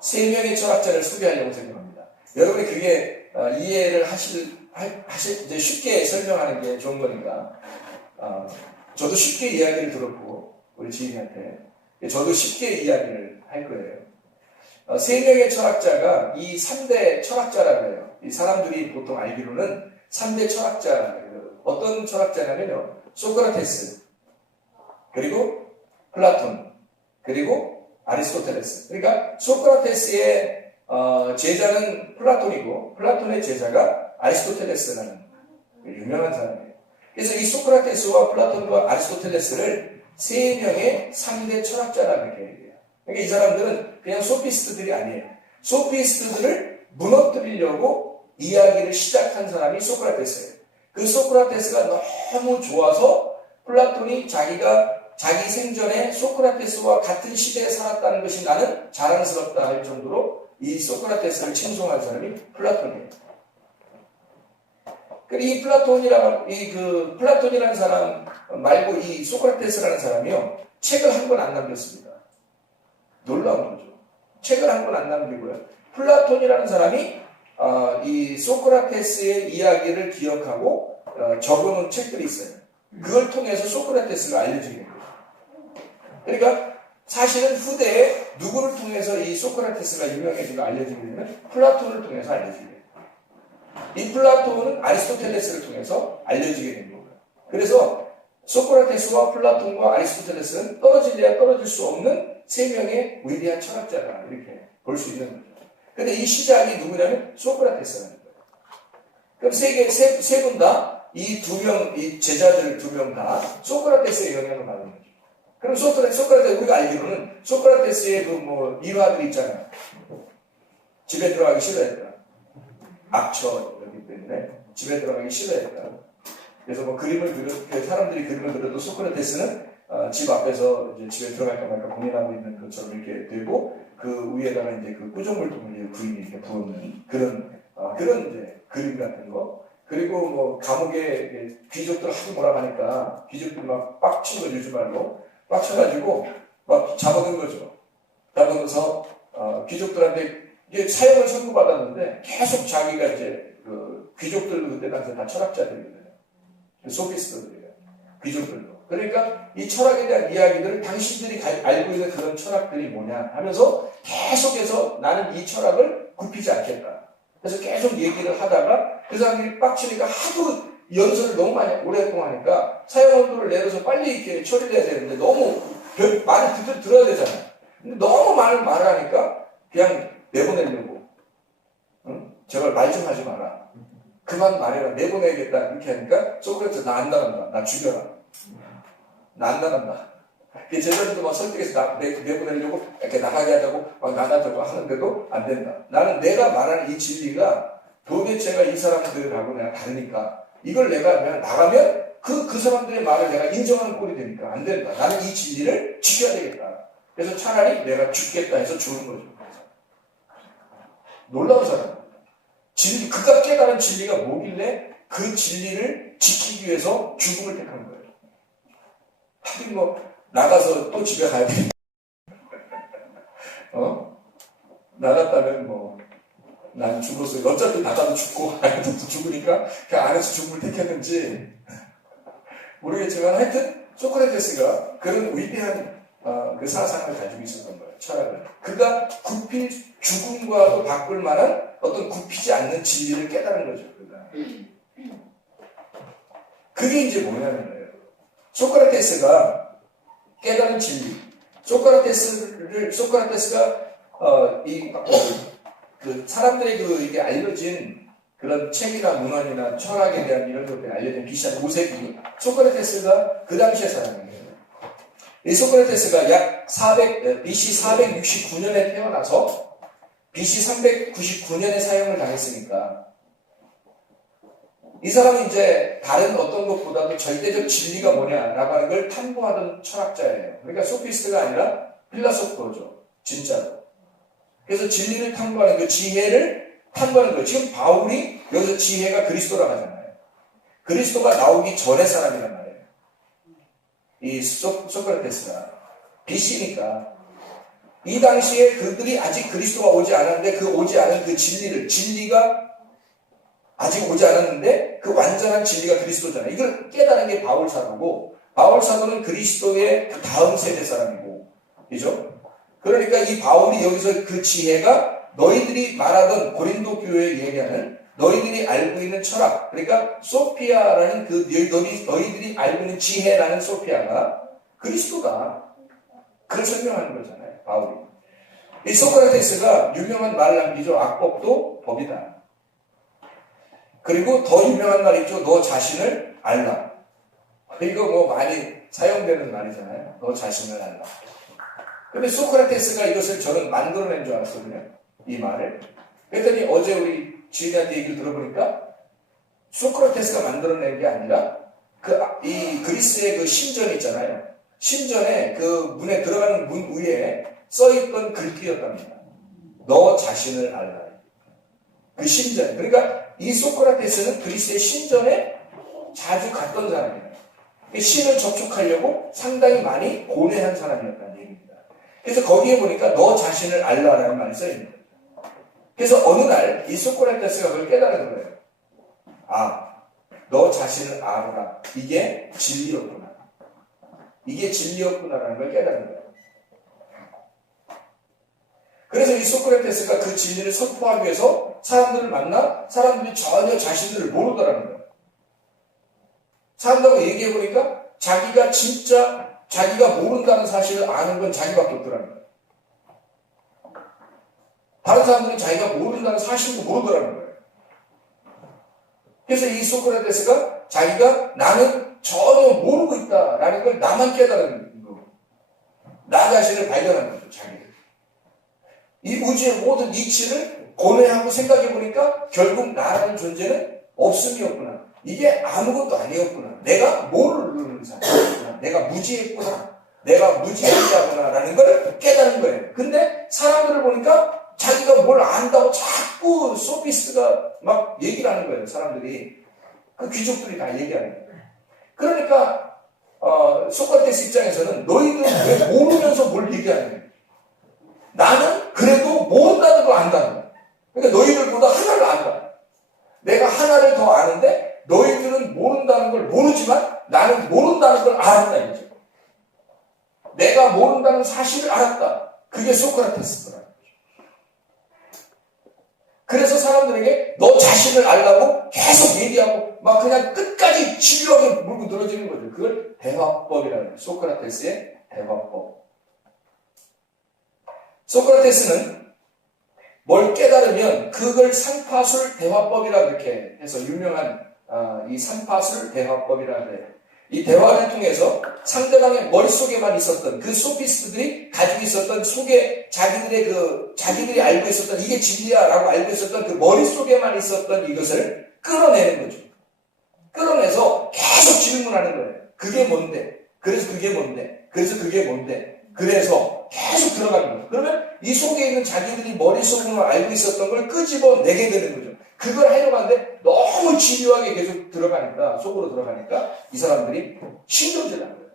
세 명의 철학자를 소개하려고 생각합니다. 여러분이 그게 이해를 이제 쉽게 설명하는 게 좋은 거니까 저도 쉽게 이야기를 들었고, 우리 지인한테. 저도 쉽게 이야기를 할 거예요. 세 명의 철학자가 이 3대 철학자라고 해요. 이 사람들이 보통 알기로는 3대 철학자, 어떤 철학자냐면요. 소크라테스, 그리고 플라톤, 그리고 아리스토텔레스. 그러니까 소크라테스의 제자는 플라톤이고 플라톤의 제자가 아리스토텔레스라는 유명한 사람이에요. 그래서 이 소크라테스와 플라톤과 아리스토텔레스를 세 명의 3대 철학자라고 이렇게 얘기해요. 그러니까 이 사람들은 그냥 소피스트들이 아니에요. 소피스트들을 무너뜨리려고 이야기를 시작한 사람이 소크라테스예요. 그 소크라테스가 너무 좋아서 플라톤이 자기 생전에 소크라테스와 같은 시대에 살았다는 것이 나는 자랑스럽다 할 정도로 이 소크라테스를 칭송한 사람이 플라톤이에요. 그리고 이 플라톤이라는 사람 말고 이 소크라테스라는 사람이요. 책을 한 권 안 남겼습니다. 놀라운 거죠. 책을 한 권 안 남기고요. 플라톤이라는 사람이 이 소크라테스의 이야기를 기억하고 적어놓은 책들이 있어요. 그걸 통해서 소크라테스가 알려지게 됩니다. 그러니까 사실은 후대에 누구를 통해서 이 소크라테스가 유명해지고 알려지게 되면 플라톤을 통해서 알려지게 됩니다. 이 플라톤은 아리스토텔레스를 통해서 알려지게 됩니다. 그래서 소크라테스와 플라톤과 아리스토텔레스는 떨어질래야 떨어질 수 없는 세 명의 위대한 철학자다 이렇게 볼 수 있는 거죠. 근데 이 시작이 누구냐면 소크라테스라는 거예요. 그럼 세 분 다 이 제자들 두 명 다 소크라테스의 영향을 받는 거죠. 그럼 소크라테스 우리가 알기로는 소크라테스의 일화들이 있잖아요. 집에 들어가기 싫어했다. 악처였기 때문에 집에 들어가기 싫어했다. 그래서 사람들이 그림을 그려도 소크라테스는 집 앞에서 이제 집에 들어갈까 말까 고민하고 있는 것처럼 이렇게 되고 그 위에다가 이제 그 구조물통을 그림이 이렇게 부었는 그런 이제 그림 같은 거. 그리고 감옥에 귀족들 하도 뭐라 하니까 귀족들 막 빡친 거죠, 요즘 말로. 빡쳐가지고 막 잡아든 거죠. 잡아서 귀족들한테 이게 사형을 선고받았는데 계속 자기가 이제 귀족들도 그때 당시 다 철학자들이거든요. 소피스트들이에요. 귀족들도. 그러니까 이 철학에 대한 이야기들을 당신들이 알고 있는 그런 철학들이 뭐냐 하면서 계속해서 나는 이 철학을 굽히지 않겠다. 그래서 계속 얘기를 하다가 그 사람들이 빡치니까 하도 연설을 너무 많이 오랫동안 하니까 사형언도를 내려서 빨리 이렇게 처리를 해야 되는데 너무 말을 들어야 되잖아요. 근데 너무 많은 말을 하니까 그냥 내보내려고. 응? 제발 말 좀 하지 마라. 그만 말해라. 내보내야겠다. 이렇게 하니까 소크라테스 나 안 나간다. 나 죽여라. 나 안 나간다. 제자들도 막 설득해서 내보내려고 이렇게 나가게 하자고 막 나가자고 하는데도 안 된다. 나는 내가 말하는 이 진리가 도대체가 이 사람들하고 내가 다르니까 이걸 내가 그냥 나가면 그 사람들의 말을 내가 인정하는 꼴이 되니까 안 된다. 나는 이 진리를 지켜야 되겠다. 그래서 차라리 내가 죽겠다 해서 죽은 거죠. 놀라운 사람. 그가 깨달은 진리가 뭐길래 그 진리를 지키기 위해서 죽음을 택한 거예요. 하긴 나가서 또 집에 가야 돼. 나갔다면 난 죽었어요. 어차피 나가도 죽고 안에도 죽으니까 그 안에서 죽음을 택했는지 모르겠지만 하여튼 소크라테스가 그런 위대한 그 사상을 가지고 있었던 거예요. 철학을. 그가 죽음과도 바꿀 만한 어떤 굽히지 않는 진리를 깨달은 거죠. 그가. 그게 이제 뭐냐는 거예요. 소크라테스가 깨달은 진리. 소크라테스가 사람들에게 이게 알려진 그런 책이나 문헌이나 철학에 대한 이런 것들이 알려진 비슷한 모색이 소크라테스가 그 당시의 사람이에요. 이 소크라테스가 약 BC 469년에 태어나서 BC 399년에 사형을 당했으니까 이 사람은 이제 다른 어떤 것보다도 절대적 진리가 뭐냐라고 하는 걸 탐구하던 철학자예요. 그러니까 소피스트가 아니라 필라소퍼죠. 진짜로. 그래서 진리를 탐구하는 그 지혜를 탐구하는 거예요. 지금 바울이 여기서 지혜가 그리스도라고 하잖아요. 그리스도가 나오기 전의 사람이란 말이에요. 이 소크라테스가 BC니까 이 당시에 그들이 아직 그리스도가 오지 않았는데 그 오지 않은 그 진리가 아직 오지 않았는데 그 완전한 진리가 그리스도잖아요. 이걸 깨달은 게 바울 사도고 바울 사도는 그리스도의 그 다음 세대 사람이고, 그죠? 그러니까 이 바울이 여기서 그 지혜가 너희들이 말하던 고린도 교회에 얘기하는 너희들이 알고 있는 철학, 그러니까 소피아라는 그 너희들이 알고 있는 지혜라는 소피아가 그리스도다. 그걸 설명하는 거잖아요, 바울이. 이 소크라테스가 유명한 말 남기죠. 악법도 법이다. 그리고 더 유명한 말이 있죠. 너 자신을 알라. 이거 뭐 많이 사용되는 말이잖아요. 너 자신을 알라. 근데 소크라테스가 이것을 저는 만들어낸 줄 알았거든요. 이 말을. 그랬더니 어제 우리 지인한테 얘기를 들어보니까 소크라테스가 만들어낸 게 아니라 이 그리스의 그 신전 있잖아요. 신전에 그 문에 들어가는 문 위에 써있던 글귀였답니다. 너 자신을 알라. 그 신전. 그러니까 이 소크라테스는 그리스의 신전에 자주 갔던 사람이에요. 신을 접촉하려고 상당히 많이 고뇌한 사람이었다는 얘기입니다. 그래서 거기에 보니까 너 자신을 알라라는 말이 써있는 거예요. 그래서 어느 날 이 소크라테스가 그걸 깨달은 거예요. 아, 너 자신을 알아라. 이게 진리였구나. 이게 진리였구나라는 걸 깨달은 거예요. 그래서 이 소크라테스가 그 진리를 선포하기 위해서 사람들을 만나 사람들이 전혀 자신들을 모르더라는 거예요. 사람들하고 얘기해보니까 자기가 진짜 자기가 모른다는 사실을 아는 건 자기밖에 없더라는 거예요. 다른 사람들은 자기가 모른다는 사실도 모르더라는 거예요. 그래서 이 소크라테스가 자기가 나는 전혀 모르고 있다라는 걸 나만 깨달은 거예요. 나 자신을 발견한 거죠, 자기를. 이 우주의 모든 이치를 고뇌하고 생각해보니까 결국 나라는 존재는 없음이었구나. 이게 아무것도 아니었구나. 내가 모르는 사람이구나. 내가 무지했구나. 내가 무지한 자구나라는 걸 깨달은 거예요. 근데 사람들을 보니까 자기가 뭘 안다고 자꾸 소피스트가 막 얘기를 하는 거예요. 사람들이. 그 귀족들이 다 얘기하는 거예요. 그러니까 소크라테스 입장에서는 너희들 왜 모르면서 뭘 얘기하는 거예요. 나는 그래도 모른다는 걸 안다는 거야. 그러니까 너희들보다 하나를 안다. 내가 하나를 더 아는데 너희들은 모른다는 걸 모르지만 나는 모른다는 걸 알았다 이거죠. 내가 모른다는 사실을 알았다. 그게 소크라테스더라. 그래서 사람들에게 너 자신을 알라고 계속 얘기하고 막 그냥 끝까지 집요하게 물고 늘어지는 거죠. 그걸 대화법이라는 거예요. 소크라테스의 대화법. 소크라테스는 뭘 깨달으면 그걸 삼파술 대화법이라 그렇게 해서 유명한 이 삼파술 대화법이라 그래요. 이 대화를 통해서 상대방의 머릿속에만 있었던 그 소피스트들이 가지고 있었던 속에 자기들이 알고 있었던 이게 진리야라고 알고 있었던 그 머릿속에만 있었던 이것을 끌어내는 거죠. 끌어내서 계속 질문하는 거예요. 그게 뭔데? 그래서 그게 뭔데? 그래서 그게 뭔데? 그래서 계속 들어가는 거예요. 그러면 이 속에 있는 자기들이 머릿속으로 알고 있었던 걸 끄집어내게 되는 거죠. 그걸 하려고 하는데 너무 집요하게 계속 들어가니까, 속으로 들어가니까 이 사람들이 신경질 나는 거예요.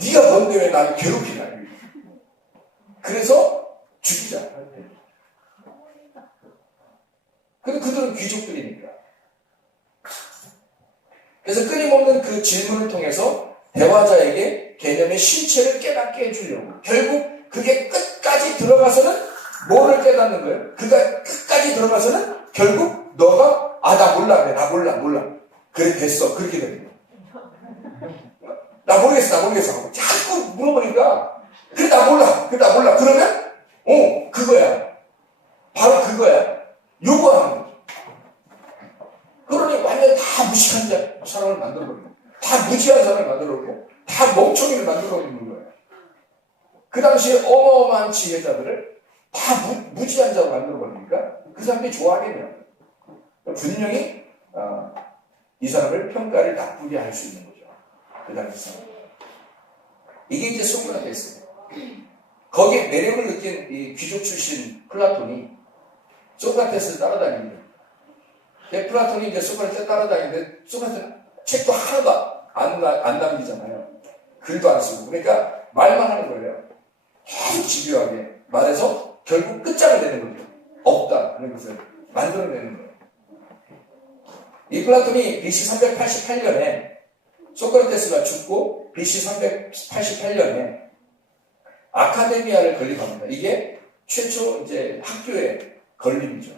네가 뭔데 왜 나를 괴롭히냐. 그래서 죽이자. 근데 그들은 귀족들이니까. 그래서 끊임없는 그 질문을 통해서 대화자에게 개념의 실체를 깨닫게 해주려고. 결국 그게 끝까지 들어가서는 뭐를 깨닫는 거예요? 그가 끝까지 들어가서는 결국 너가 나 몰라 그래. 나 몰라. 그래 됐어. 그렇게 되는 거야. 나 모르겠어. 자꾸 물어보니까 그래 나 몰라. 그러면 그거야. 바로 그거야. 요구하는 거죠. 그러니 완전히 다 무식한 사람을 만들어버리고 다 무지한 사람을 만들어버리고 다 멍청이를 만들어버리는 거예요. 그 당시에 어마어마한 지혜자들을 다 무지한 자로 만들어버리니까 그 사람들이 좋아하겠네요. 분명히 이 사람을 평가를 나쁘게 할 수 있는 거죠. 그 당시 사람. 이게 이제 소크라테스예요. 거기에 매력을 느낀 이 귀족 출신 플라톤이 소크라테스를 따라다닙니다. 플라톤이 이제 소크라테스 따라다니는데 소크라테스는 책도 하나도 안 남기잖아요. 글도 안 쓰고. 그러니까 말만 하는 거예요. 계속 집요하게 말해서 결국 끝장을 내는 거죠. 없다 하는 것을 만들어내는 거예요. 이 플라톤이 BC 388년에 소크라테스가 죽고 BC 388년에 아카데미아를 건립합니다. 이게 최초 이제 학교의 건립이죠.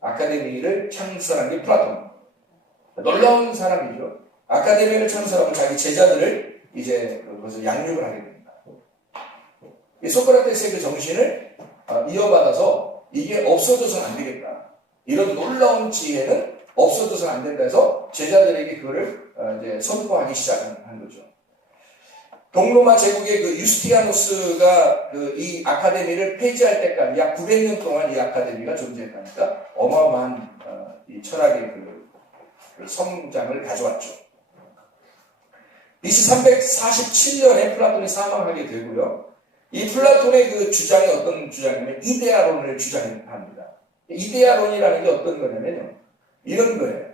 아카데미를 창설한 게 플라톤. 놀라운 사람이죠. 아카데미를 창설하고 자기 제자들을 이제 그것을 양육을 하게 됩니다. 이 소크라테스의 그 정신을 이어받아서 이게 없어져서는 안 되겠다. 이런 놀라운 지혜는 없어져서는 안 된다 해서 제자들에게 그거를 이제 선포하기 시작한 거죠. 동로마 제국의 그 유스티아누스가 이 아카데미를 폐지할 때까지 약 900년 동안 이 아카데미가 존재했다니까 어마어마한 이 철학의 그 성장을 가져왔죠. BC 347년에 플라톤이 사망하게 되고요. 이 플라톤의 그 주장이 어떤 주장이냐면 이데아론을 주장합니다. 이데아론이라는 게 어떤 거냐면요. 이런 거예요.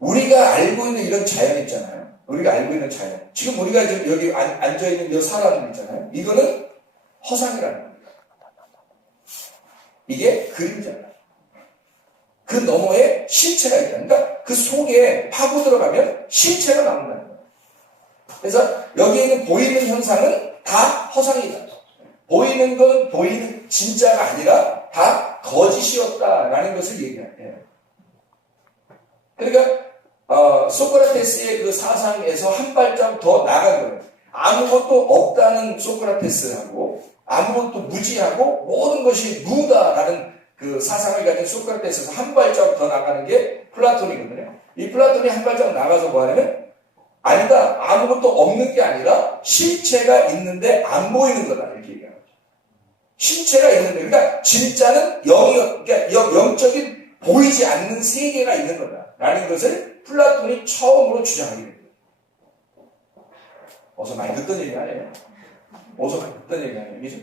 우리가 알고 있는 이런 자연 있잖아요. 우리가 알고 있는 자연. 지금 우리가 지금 여기 앉아있는 이 사람 있잖아요. 이거는 허상이라는 겁니다. 이게 그림자다. 그 너머에 실체가 있다. 그러니까 그 속에 파고 들어가면 실체가 나온다는 거예요. 그래서 여기 있는 보이는 현상은 다 허상이다. 보이는 건 보이는 진짜가 아니라 다 거짓이었다라는 것을 얘기해요. 그러니까 소크라테스의 그 사상에서 한 발짝 더 나간 거예요. 아무것도 없다는 소크라테스하고 아무것도 무지하고 모든 것이 무다라는 그 사상을 가진 소크라테스에서 한 발짝 더 나가는 게 플라톤이거든요. 이 플라톤이 한 발짝 나가서 뭐 하냐면 아니다. 아무것도 없는 게 아니라 실체가 있는데 안 보이는 거다. 이렇게 얘기하는 거죠. 실체가 있는데 그러니까 진짜는 그러니까 영적인 보이지 않는 세계가 있는 거다. 라는 것을 플라톤이 처음으로 주장하게 됩니다. 어서 많이 듣던 얘기 아니에요? 어서 듣던 얘기 아니에요? 그죠?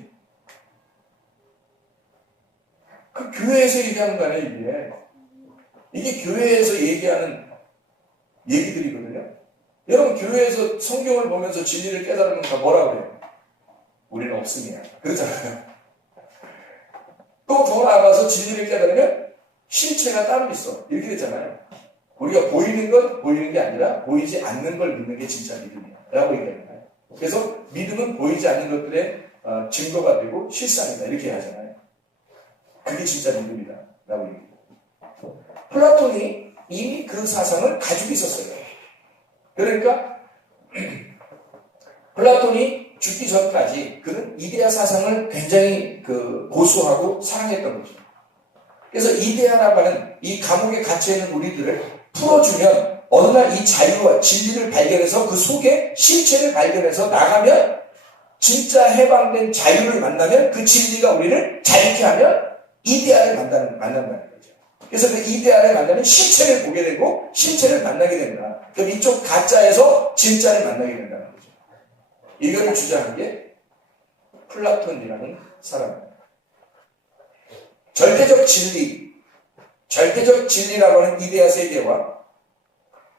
그 교회에서 얘기하는 거 아니에요, 이게 교회에서 얘기하는 얘기들이거든요. 여러분, 교회에서 성경을 보면서 진리를 깨달으면 다 뭐라 그래요? 우리는 없음이야. 그러잖아요. 또 더 나아가서 진리를 깨달으면 실체가 따로 있어. 이렇게 되잖아요. 우리가 보이는 건 보이는 게 아니라 보이지 않는 걸 믿는 게 진짜 믿음이야. 라고 얘기합니다. 그래서 믿음은 보이지 않는 것들의 증거가 되고 실상이다. 이렇게 하잖아요. 그게 진짜 믿음이다. 라고 얘기합니다. 플라톤이 이미 그 사상을 가지고 있었어요. 그러니까 플라톤이 죽기 전까지 그는 이데아 사상을 굉장히 고수하고 사랑했던 거죠. 그래서 이데아라고 하는 이 감옥에 갇혀있는 우리들을 풀어주면 어느 날 이 자유와 진리를 발견해서 그 속에 실체를 발견해서 나가면 진짜 해방된 자유를 만나면 그 진리가 우리를 자유케 하면 이데아를 만난다는 거죠. 그래서 그 이데아를 만나면 실체를 보게 되고 실체를 만나게 된다. 그럼 이쪽 가짜에서 진짜를 만나게 된다는 거죠. 이거를 주장한 게 플라톤이라는 사람입니다. 절대적 진리라고 하는 이데아 세계와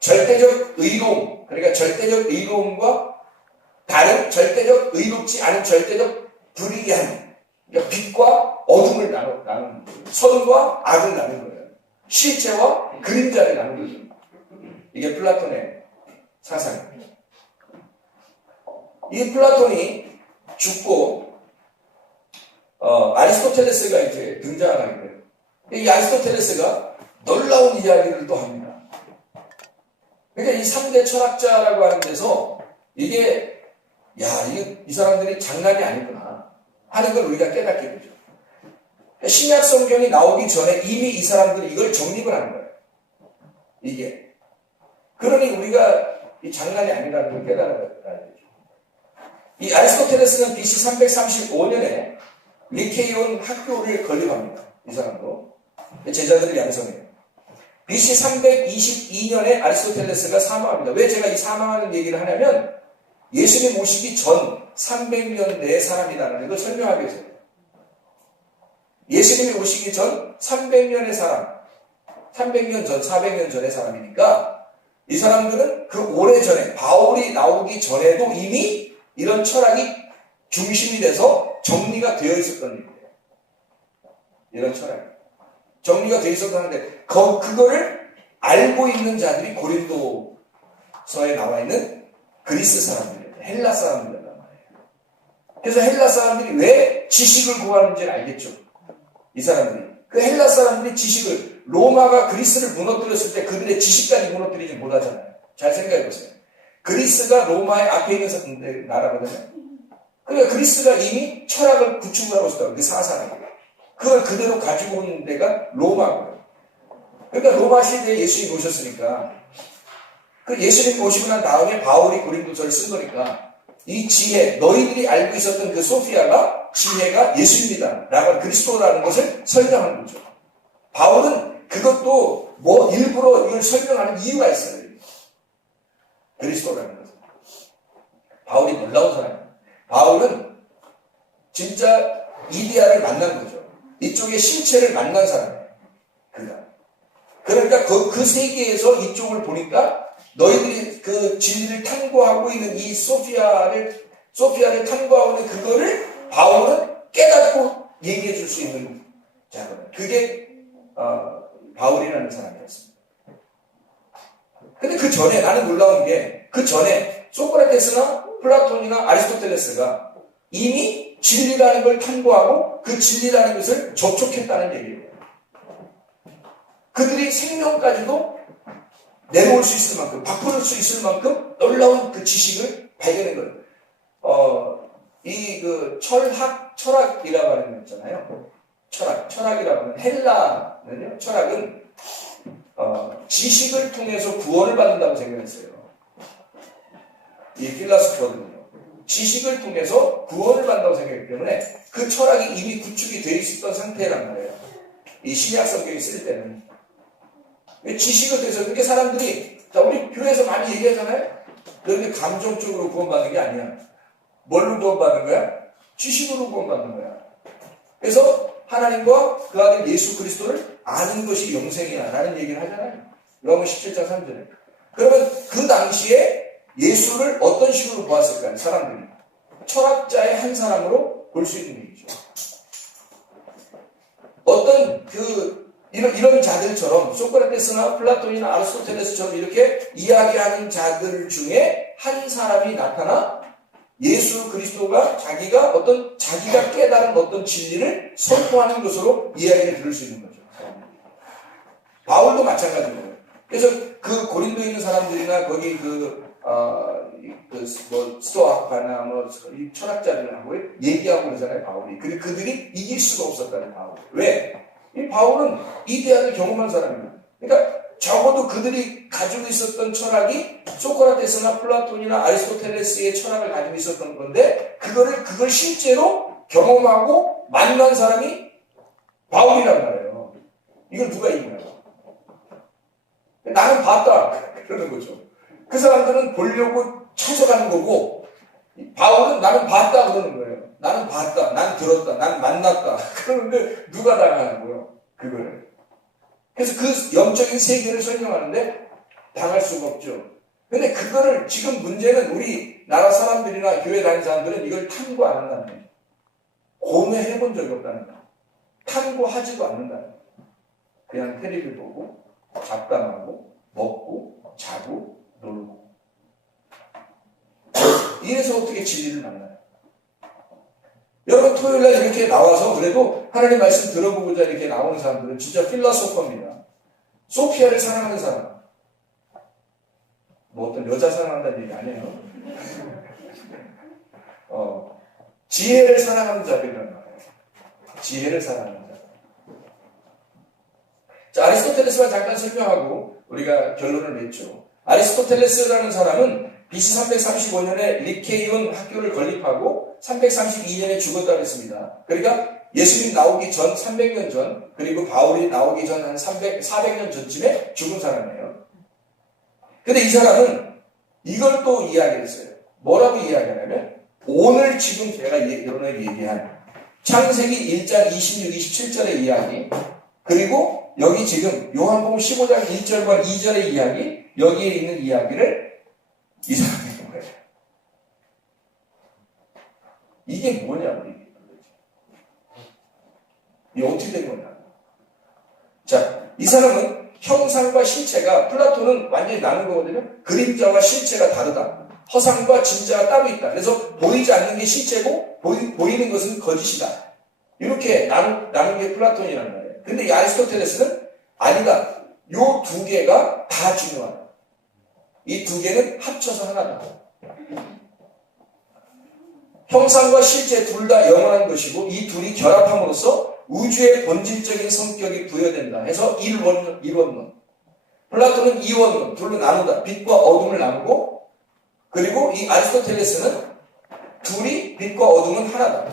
절대적 의로움, 그러니까 절대적 의로움과 다른 절대적 의롭지 않은 절대적 불의한, 그러니까 빛과 어둠을 나누는 거예요. 선과 악을 나누는 거예요. 실체와 그림자를 나누는 거죠. 이게 플라톤의 사상입니다. 이 플라톤이 죽고 아리스토텔레스가 이제 등장하게 돼요. 이 아리스토텔레스가 놀라운 이야기를 또 합니다. 그러니까 이 3대 철학자라고 하는 데서 이게 이 사람들이 장난이 아니구나 하는 걸 우리가 깨닫게 되죠. 신약 성경이 나오기 전에 이미 이 사람들이 이걸 정립을 하는 거예요. 이게. 그러니 우리가 이 장난이 아니라는 걸 깨달아야 되죠. 이 아리스토텔레스는 BC 335년에 니케이온 학교를 건립합니다. 이 사람도. 제자들을 양성해요. BC 322년에 아리스토텔레스가 사망합니다. 왜 제가 이 사망하는 얘기를 하냐면 예수님 오시기 전 300년대의 사람이라는 걸 설명하기 위해서요. 예수님이 오시기 전 300년의 사람, 300년 전, 400년 전의 사람이니까 이 사람들은 그 오래전에 바울이 나오기 전에도 이미 이런 철학이 중심이 돼서 정리가 되어 있었던 일이에요. 이런 철학. 정리가 돼 있었다는데 그거를 알고 있는 자들이 고린도서에 나와 있는 그리스 사람들이에요. 헬라 사람들이란 말이에요. 그래서 헬라 사람들이 왜 지식을 구하는지를 알겠죠. 이 사람들이. 그 헬라 사람들이 지식을, 로마가 그리스를 무너뜨렸을 때 그들의 지식까지 무너뜨리지 못하잖아요. 잘 생각해 보세요. 그리스가 로마의 앞에 있는 나라거든요. 그러니까 그리스가 이미 철학을 구축을 하고 있었다고. 그 사상을. 그걸 그대로 가지고 오는 데가 로마고요. 그러니까 로마 시대에 예수님이 오셨으니까 그 예수님이 오시고 난 다음에 바울이 고린도서를 쓴 거니까 이 지혜, 너희들이 알고 있었던 그 소피아가 지혜가 예수입니다. 라고 그리스도라는 것을 설명하는 거죠. 바울은 그것도 뭐 일부러 이걸 설명하는 이유가 있어요. 그리스도라는 것은. 바울이 놀라운 사람이에요. 바울은 진짜 이데아를 만난 거죠. 이쪽의 실체를 만난 사람이에요. 그가. 그러니까 그 세계에서 이쪽을 보니까 너희들이 그 진리를 탐구하고 있는 이 소피아를 탐구하고 있는 그거를 바울은 깨닫고 얘기해 줄 수 있는 자거든요. 그게 바울이라는 사람이었습니다. 근데 그 전에 나는 놀라운 게 그 전에 소크라테스나 플라톤이나 아리스토텔레스가 이미 진리라는 걸 탐구하고 그 진리라는 것을 접촉했다는 얘기예요. 그들이 생명까지도 내놓을 수 있을 만큼, 바꾸는 수 있을 만큼 놀라운 그 지식을 발견한 거예요. 철학이라고 하는 거 있잖아요. 철학이라고 하는 헬라는요, 철학은, 지식을 통해서 구원을 받는다고 생각했어요. 이 필라소퍼들은요. 지식을 통해서 구원을 받는다고 생각했기 때문에 그 철학이 이미 구축이 되어 있었던 상태란 말이에요. 이 신약 성경이 쓸 때는. 지식을 통해서, 그렇게 사람들이, 우리 교회에서 많이 얘기하잖아요? 너희들 감정적으로 구원받는 게 아니야. 뭘로 구원받는 거야? 지식으로 구원받는 거야. 그래서 하나님과 그 아들 예수 그리스도를 아는 것이 영생이야 라는 얘기를 하잖아요. 로마 17장 3절에. 그러면 그 당시에 예수를 어떤 식으로 보았을까요? 사람들이. 철학자의 한 사람으로 볼 수 있는 얘기죠. 어떤 이런 자들처럼 소크라테스나 플라톤이나 아리스토텔레스처럼 이렇게 이야기하는 자들 중에 한 사람이 나타나 예수 그리스도가 자기가 깨달은 어떤 진리를 선포하는 것으로 이야기를 들을 수 있는 거죠. 바울도 마찬가지고요. 그래서 그 고린도에 있는 사람들이나 거기 스토아파나 이 철학자들하고 얘기하고 그러잖아요, 바울이. 그들이 이길 수가 없었다는 바울. 왜? 이 바울은 이데아를 경험한 사람입니다. 그러니까 적어도 그들이 가지고 있었던 철학이 소크라테스나 플라톤이나 아리스토텔레스의 철학을 가지고 있었던 건데 그걸 실제로 경험하고 만난 사람이 바울이란 말이에요. 이걸 누가 이기냐고. 나는 봤다 그러는 거죠. 그 사람들은 보려고 찾아가는 거고 바울은 나는 봤다 그러는 거예요. 나는 봤다, 난 들었다, 난 만났다. 그러는데 누가 당하냐고요, 그거를. 그래서 그 영적인 세계를 설명하는데 당할 수가 없죠. 근데 그거를 지금 문제는 우리 나라 사람들이나 교회 다니는 사람들은 이걸 탐구 안 한다는 거예요. 고뇌해 본 적이 없다는 거예요. 탐구하지도 않는다는 거예요. 그냥 텔레비를 보고 잡담하고 먹고 자고 놀고. 이래서 어떻게 진리를 만나요? 여러분 토요일날 이렇게 나와서 그래도 하나님 말씀 들어보고자 이렇게 나오는 사람들은 진짜 필라소퍼입니다. 소피아를 사랑하는 사람. 뭐 어떤 여자 사랑한다는 얘기 아니에요. 지혜를 사랑하는 자들이란 말이에요. 지혜를 사랑하는 자. 자, 아리스토텔레스만 잠깐 설명하고 우리가 결론을 냈죠. 아리스토텔레스라는 사람은 BC 335년에 리케이온 학교를 건립하고 332년에 죽었다고 했습니다. 그러니까 예수님 나오기 전 300년 전, 그리고 바울이 나오기 전 한 400년 전쯤에 죽은 사람이에요. 근데 이 사람은 이걸 또 이야기했어요. 뭐라고 이야기하냐면 오늘 지금 제가 여러분에게 얘기한 창세기 1장 26, 27절의 이야기, 그리고 여기 지금 요한복음 15장 1절과 2절의 이야기, 여기에 있는 이야기를 이 사람이 한 거예요. 이게 뭐냐고, 이게 어떻게 된 거냐. 이 사람은 형상과 실체가, 플라톤은 완전히 나눈 거거든요. 그림자와 실체가 다르다. 허상과 진짜가 따로 있다. 그래서 보이지 않는 게 실체고 보이는 것은 거짓이다. 이렇게 나눈 게 플라톤이란 말이에요. 근데 이 아리스토텔레스는 아니다. 요 두 개가 다 중요하다. 이 두 개는 합쳐서 하나다. 형상과 실체 둘 다 영원한 것이고 이 둘이 결합함으로써 우주의 본질적인 성격이 부여된다 해서 일원론. 플라톤은 이원론, 둘로 나누다. 빛과 어둠을 나누고, 그리고 이 아리스토텔레스는 둘이 빛과 어둠은 하나다.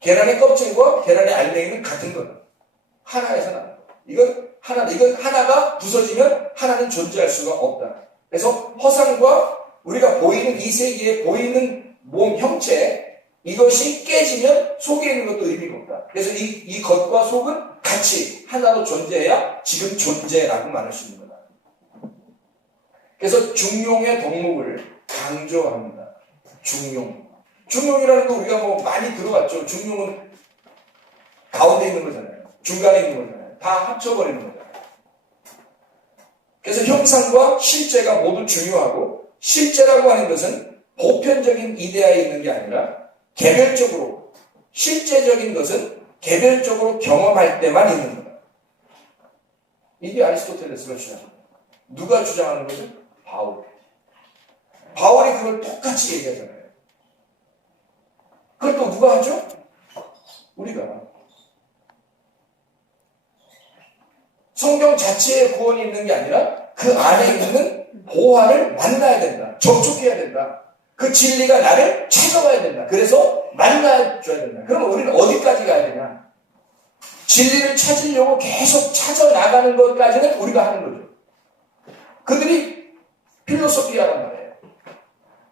계란의 껍질과 계란의 알맹이는 같은 거다. 하나에서 나다. 이건 하나다. 이건 하나가 부서지면 하나는 존재할 수가 없다. 그래서 허상과 우리가 보이는 이 세계에 보이는 몸 형체, 이것이 깨지면 속에 있는 것도 의미가 없다. 그래서 이 겉과 속은 같이 하나로 존재해야 지금 존재라고 말할 수 있는 거다. 그래서 중용의 덕목을 강조합니다. 중용이라는 거 우리가 뭐 많이 들어봤죠. 중용은 가운데 있는 거잖아요. 중간에 있는 거잖아요. 다 합쳐버리는 거잖아요. 그래서 형상과 실제가 모두 중요하고, 실제라고 하는 것은 보편적인 이데아에 있는 게 아니라 개별적으로, 실제적인 것은 개별적으로 경험할 때만 있는 거다. 이게 아리스토텔레스가 주장합니다. 누가 주장하는 거죠? 바울이 그걸 똑같이 얘기하잖아요. 그걸 또 누가 하죠? 우리가. 성경 자체에 구원이 있는 게 아니라 그 안에 있는 보화를 만나야 된다. 접촉해야 된다. 그 진리가 나를 찾아와야 된다. 그래서 만나줘야 된다. 그럼 우리는 어디까지 가야 되냐? 진리를 찾으려고 계속 찾아나가는 것까지는 우리가 하는 거죠. 그들이 필로소피아란 말이에요.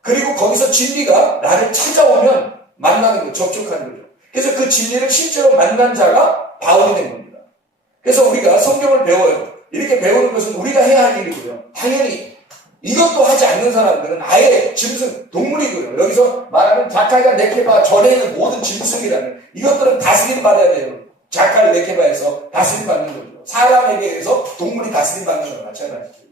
그리고 거기서 진리가 나를 찾아오면 만나는 거, 접촉하는 거죠. 그래서 그 진리를 실제로 만난 자가 바울이 된 겁니다. 그래서 우리가 성경을 배워요. 이렇게 배우는 것은 우리가 해야 할 일이고요. 당연히 이것도 하지 않는 사람들은 아예 짐승, 동물이고요. 여기서 말하는 자칼과 네케바 전에 있는 모든 짐승이라는 이것들은 다스림 받아야 돼요. 자칼, 네케바에서 다스림 받는 거죠. 사람에게 의해서 동물이 다스림 받는 거랑 마찬가지죠.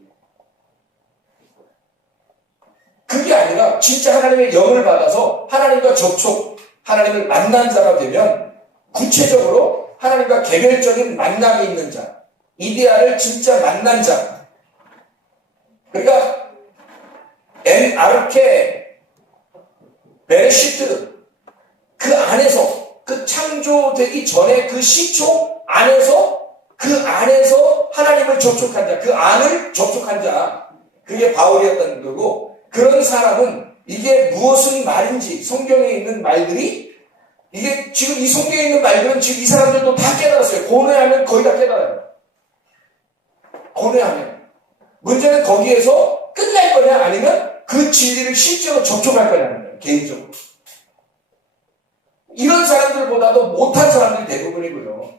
그게 아니라 진짜 하나님의 영을 받아서 하나님과 접촉, 하나님을 만난 자가 되면 구체적으로 하나님과 개별적인 만남이 있는 자, 이데아를 진짜 만난 자. 그러니까 엔 아르케 베레시트, 그 안에서, 그 창조되기 전에 그 시초 안에서, 그 안에서 하나님을 접촉한 자, 그 안을 접촉한 자, 그게 바울이었다는 거고, 그런 사람은 이게 무엇은 말인지, 성경에 있는 말들이, 이게 지금 이 성경에 있는 말들은 지금 이 사람들도 다 깨달았어요. 고뇌하면 거의 다 깨달아요. 고뇌하면. 문제는 거기에서 끝날 거냐, 아니면 그 진리를 실제로 접촉할 거냐는 거예요. 개인적으로. 이런 사람들보다도 못한 사람들이 대부분이고요.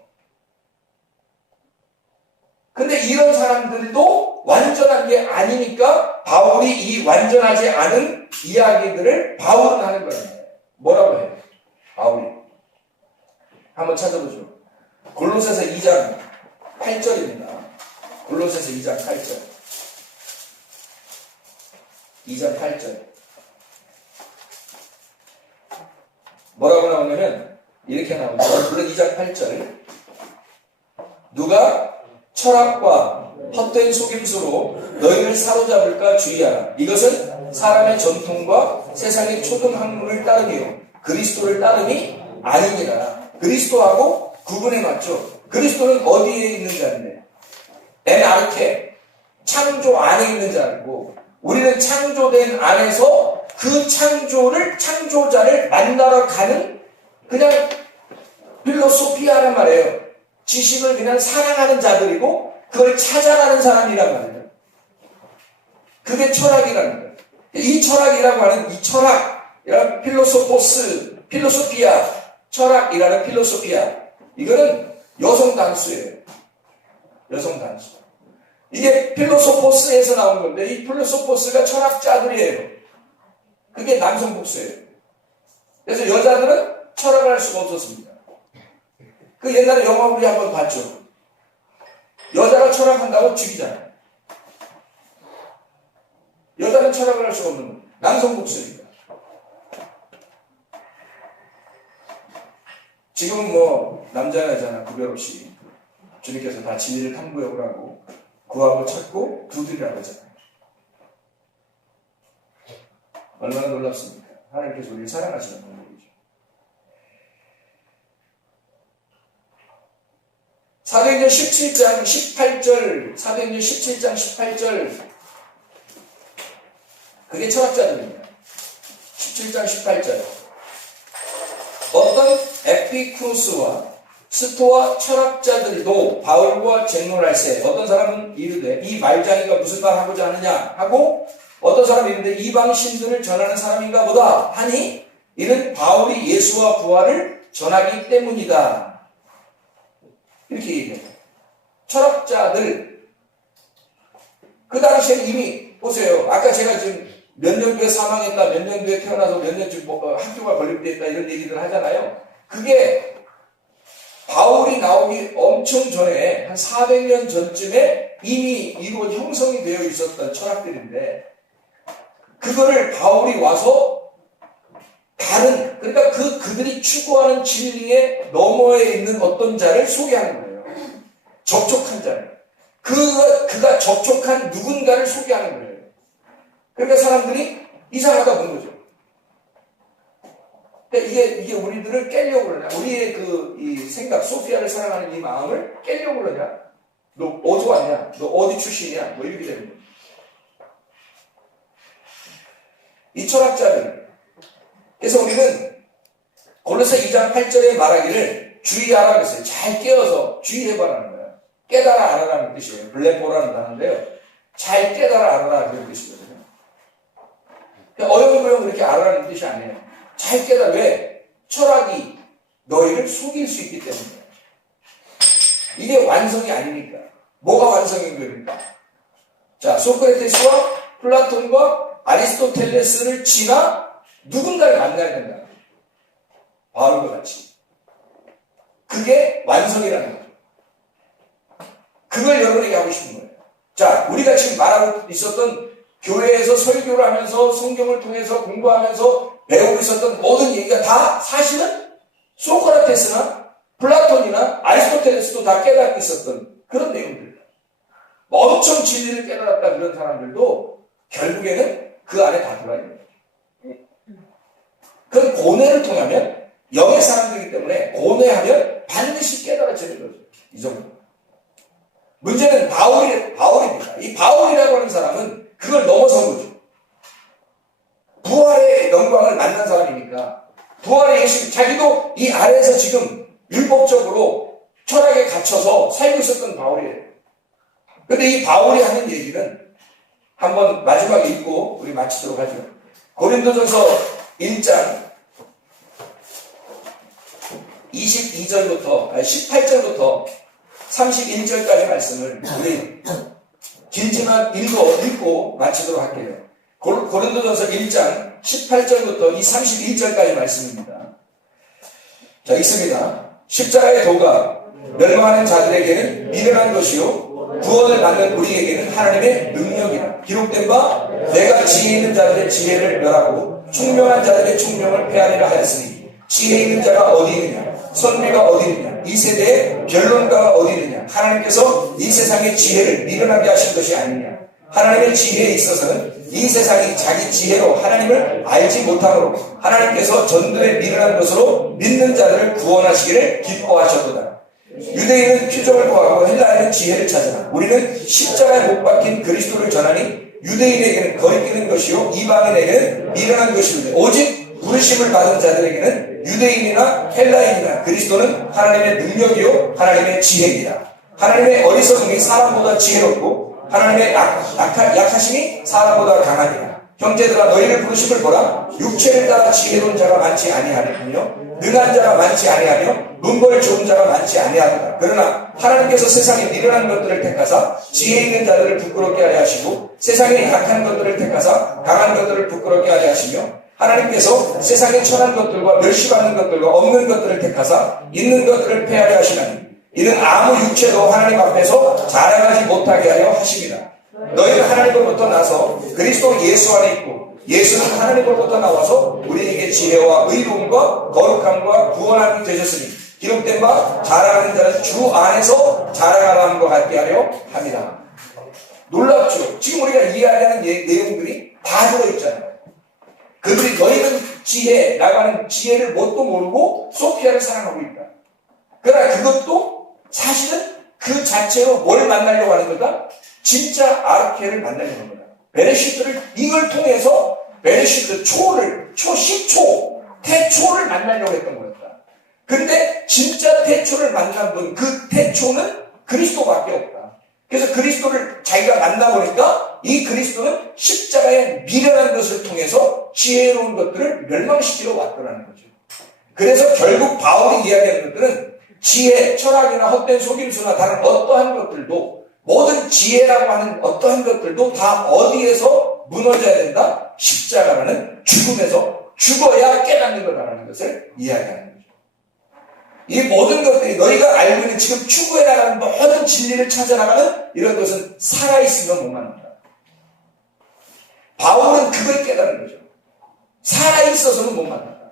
근데 이런 사람들도 완전한 게 아니니까 바울이 이 완전하지 않은 이야기들을 바울은 하는 거예요. 뭐라고 해요? 바울이. 한번 찾아보죠. 골로새서 2장 8절입니다. 골로새서 2장 8절. 2장 8절. 뭐라고 나오냐면 이렇게 나옵니다. 물론 2장 8절. 누가 철학과 헛된 속임수로 너희를 사로잡을까 주의하라. 이것은 사람의 전통과 세상의 초등학문을 따르며 그리스도를 따르니 아니니라. 그리스도하고 구분해 놨죠. 그리스도는 어디에 있는 자인데? 엔아르케, 창조 안에 있는 자고, 우리는 창조된 안에서 그 창조자를 만나러 가는 그냥 필로소피아란 말이에요. 지식을 그냥 사랑하는 자들이고 그걸 찾아가는 사람이란 말이에요. 그게 철학이라는 거예요. 이 철학이라고 하는 이 철학이란 필로소피아, 철학이라는 필로소피아. 이거는 여성 단수예요. 여성 단수. 이게 필로소포스에서 나온 건데 이 필로소포스가 철학자들이에요. 그게 남성 복수예요. 그래서 여자들은 철학을 할 수가 없었습니다. 그 옛날에 영화 우리 한번 봤죠. 여자가 철학한다고 죽이잖아요. 여자는 철학을 할 수가 없는 거예요. 남성 목소리가. 지금은 뭐 남자나 여자나 구별 없이 주님께서 다 진리를 탐구하고 하고 구하고 찾고 두드리라고 하잖아요. 얼마나 놀랍습니까? 하나님께서 우리를 사랑하시는 분이죠. 사도행전 17장 18절, 사도행전 17장 18절, 그게 철학자들입니다. 17장 18절. 어떤 에피쿠스와 스토아 철학자들도 바울과 쟁론할세, 어떤 사람은 이르되 이 말장이가 무슨 말 하고자 하느냐 하고, 어떤 사람이 이르되 이방 신들을 전하는 사람인가 보다 하니 이는 바울이 예수와 부활을 전하기 때문이다. 이렇게 얘기해요. 철학자들. 그 당시에 이미 보세요. 아까 제가 지금 몇 년도에 사망했다, 몇 년도에 태어나서 몇 년쯤 학교가 건립됐다 이런 얘기들 하잖아요. 그게 바울이 나오기 엄청 전에 한 400년 전쯤에 이미 이루어 형성이 되어 있었던 철학들인데, 그거를 바울이 와서 다른, 그러니까 그들이 추구하는 진리의 너머에 있는 어떤 자를 소개하는 거예요. 접촉한 자를. 그가 접촉한 누군가를 소개하는 거예요. 그러니까 사람들이 이상하다 보는 거죠. 그러니까 이게 우리들을 깨려고 그러냐. 우리의 이 생각, 소피아를 사랑하는 이 마음을 깨려고 그러냐. 너 어디 왔냐? 너 어디 출신이야? 뭐 이렇게 되는 거예요. 이 철학자들. 그래서 우리는 골로새 2장 8절에 말하기를 주의하라 그랬어요. 잘 깨어서 주의해봐라는 거예요. 깨달아 알아라는 뜻이에요. 블랙보라는 단어인데요. 잘 깨달아 알아라 그런 뜻이거든요. 어영부영 그렇게 알아라는 뜻이 아니에요. 잘 깨달아. 왜? 철학이 너희를 속일 수 있기 때문이에요. 이게 완성이 아니니까. 뭐가 완성인 겁니까? 자, 소크라테스와 플라톤과 아리스토텔레스를 지나 누군가를 만나야 된다. 바울과 같이. 그게 완성이라는 거죠. 그걸 여러분에게 하고 싶은 거예요. 자, 우리가 지금 말하고 있었던 교회에서 설교를 하면서 성경을 통해서 공부하면서 배우고 있었던 모든 얘기가 다 사실은 소크라테스나 플라톤이나 아리스토텔레스도 다 깨닫고 있었던 그런 내용들. 엄청 진리를 깨달았다 그런 사람들도 결국에는 그 안에 다 들어가 있는 거예요. 그건 고뇌를 통하면, 영의 사람들이기 때문에 고뇌하면 반드시 깨달아지는 거죠. 이 정도. 문제는 바울입니다. 이 바울이라고 하는 사람은 그걸 넘어선 거죠. 부활의 영광을 만난 사람이니까, 부활의 예수, 자기도 이 아래에서 지금 율법적으로 철학에 갇혀서 살고 있었던 바울이에요. 근데 이 바울이 하는 얘기는 한번 마지막에 읽고 우리 마치도록 하죠. 고린도전서 1장 22절부터 18절부터 31절까지 말씀을 우리 길지만 읽고 마치도록 할게요. 고린도전서 1장 18절부터 이 31절까지 말씀입니다. 자, 읽습니다. 십자가의 도가 멸망하는 자들에게는 미련한 것이요 구원을 받는 우리에게는 하나님의 능력이라. 기록된 바 내가 지혜 있는 자들의 지혜를 멸하고 총명한 자들의 총명을 폐하리라 하였으니 지혜 있는 자가 어디 있느냐, 선비가 어디 있느냐, 이 세대의 변론가가 어디 있느냐. 하나님께서 이 세상의 지혜를 미련하게 하신 것이 아니냐. 하나님의 지혜에 있어서는 이 세상이 자기 지혜로 하나님을 알지 못함으로 하나님께서 전들의 미련한 것으로 믿는 자들을 구원하시기를 기뻐하셨도다. 유대인은 표적을 구하고 헬라인은 지혜를 찾으나 우리는 십자가에 못 박힌 그리스도를 전하니 유대인에게는 거리끼는 것이요 이방인에게는 미련한 것이오되 오직 부르심을 받은 자들에게는 유대인이나 헬라인이나 그리스도는 하나님의 능력이요 하나님의 지혜이다. 하나님의 어리석음이 사람보다 지혜롭고 하나님의 약하심이 사람보다 강하니라. 형제들아 너희를 부르심을 보라. 육체를 따라 지혜로운 자가 많지 아니하며 능한 자가 많지 아니하며 문벌 좋은 자가 많지 아니하도다. 그러나 하나님께서 세상에 미련한 것들을 택하사 지혜 있는 자들을 부끄럽게 하려 하시고 세상에 약한 것들을 택하사 강한 것들을 부끄럽게 하려 하시며 하나님께서 세상의 천한 것들과 멸시받는 것들과 없는 것들을 택하사 있는 것들을 폐하려 하시나니 이는 아무 육체도 하나님 앞에서 자랑하지 못하게 하려 하십니다. 너희는 하나님으로부터 나서 그리스도 예수 안에 있고 예수는 하나님으로부터 나와서 우리에게 지혜와 의로움과 거룩함과 구원함이 되셨으니 기록된 바 자랑하는 자는 주 안에서 자랑하는 것 같게 하려 합니다. 놀랍죠? 지금 우리가 이야기하는 내용들이 다 들어있잖아요. 그들이 너희는 지혜라고 하는 지혜를 뭣도 모르고 소피아를 사랑하고 있다. 그러나 그것도 사실은 그 자체로 뭘 만나려고 하는 거다? 진짜 아르케를 만나려고 하는 거다. 베레시트를 이걸 통해서 베레시트 초를, 시초, 태초를 만나려고 했던 거였다. 근데 진짜 태초를 만난 분, 그 태초는 그리스도밖에 없다. 그래서 그리스도를 자기가 만나보니까 이 그리스도는 십자가에 미련한 것을 통해서 지혜로운 것들을 멸망시키러 왔더라는 거죠. 그래서 결국 바울이 이야기하는 것들은 지혜, 철학이나 헛된 속임수나 다른 어떠한 것들도 모든 지혜라고 하는 어떠한 것들도 다 어디에서 무너져야 된다? 십자가라는 죽음에서 죽어야 깨닫는 거라는 것을 이야기하는 거죠. 이 모든 것들이 너희가 알고 있는 지금 추구해 나가는 모든 진리를 찾아나가는 이런 것은 살아있으면 못 만난다. 바울은 그걸 깨닫는 거죠. 살아있어서는 못 만난다.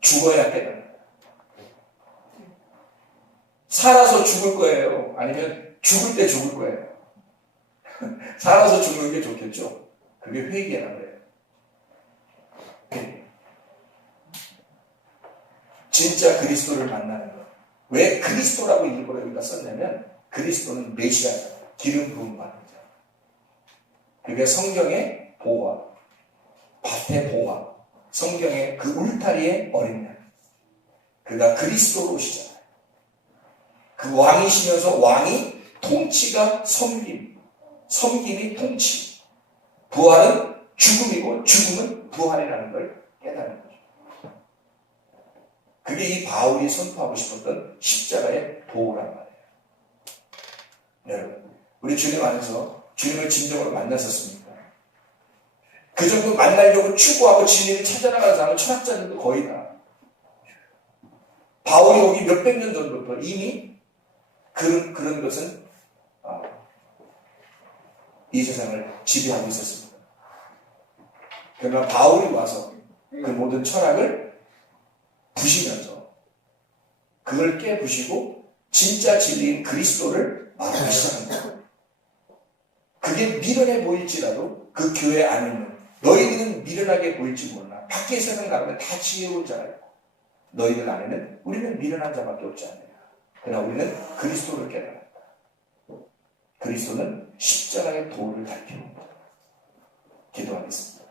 죽어야 깨닫는다. 살아서 죽을 거예요? 아니면 죽을 때 죽을 거예요? 살아서 죽는 게 좋겠죠? 그게 회개라는 거예요. 진짜 그리스도를 만나는 것. 왜 그리스도라고 일부러 여기다 썼냐면 그리스도는 메시아다. 기름 부음 받는 자. 그게 성경의 보화, 밭의 보화, 성경의 그 울타리의 어린 양. 그가 그리스도로 오시잖아요. 그 왕이시면서 왕이 통치가 섬김, 섬김이 통치. 부활은 죽음이고 죽음은 부활이라는 걸 깨닫는 거죠. 그게 이 바울이 선포하고 싶었던 십자가의 도구란 말이에요. 여러분, 우리 주님 안에서 주님을 진정으로 만났었습니까? 그 정도 만나려고 추구하고 진리를 찾아나가는 사람은 철학자들도 거의 다. 바울이 오기 몇백 년 전부터 이미 그런 것은 이 세상을 지배하고 있었습니다. 그러나 바울이 와서 그 모든 철학을 부시면서 그걸 깨부시고 진짜 진리인 그리스도를 말하기 시작한 거예요. 그게 미련해 보일지라도 그 교회 안에 있는 너희들은 미련하게 보일지 몰라. 밖에 세상 가면 다 지혜로운 자가 있고 너희들 안에는 우리는 미련한 자밖에 없지 않느냐. 그러나 우리는 그리스도를 깨달았다. 그리스도는 십자가의 도를 밝히는 겁니다. 기도하겠습니다.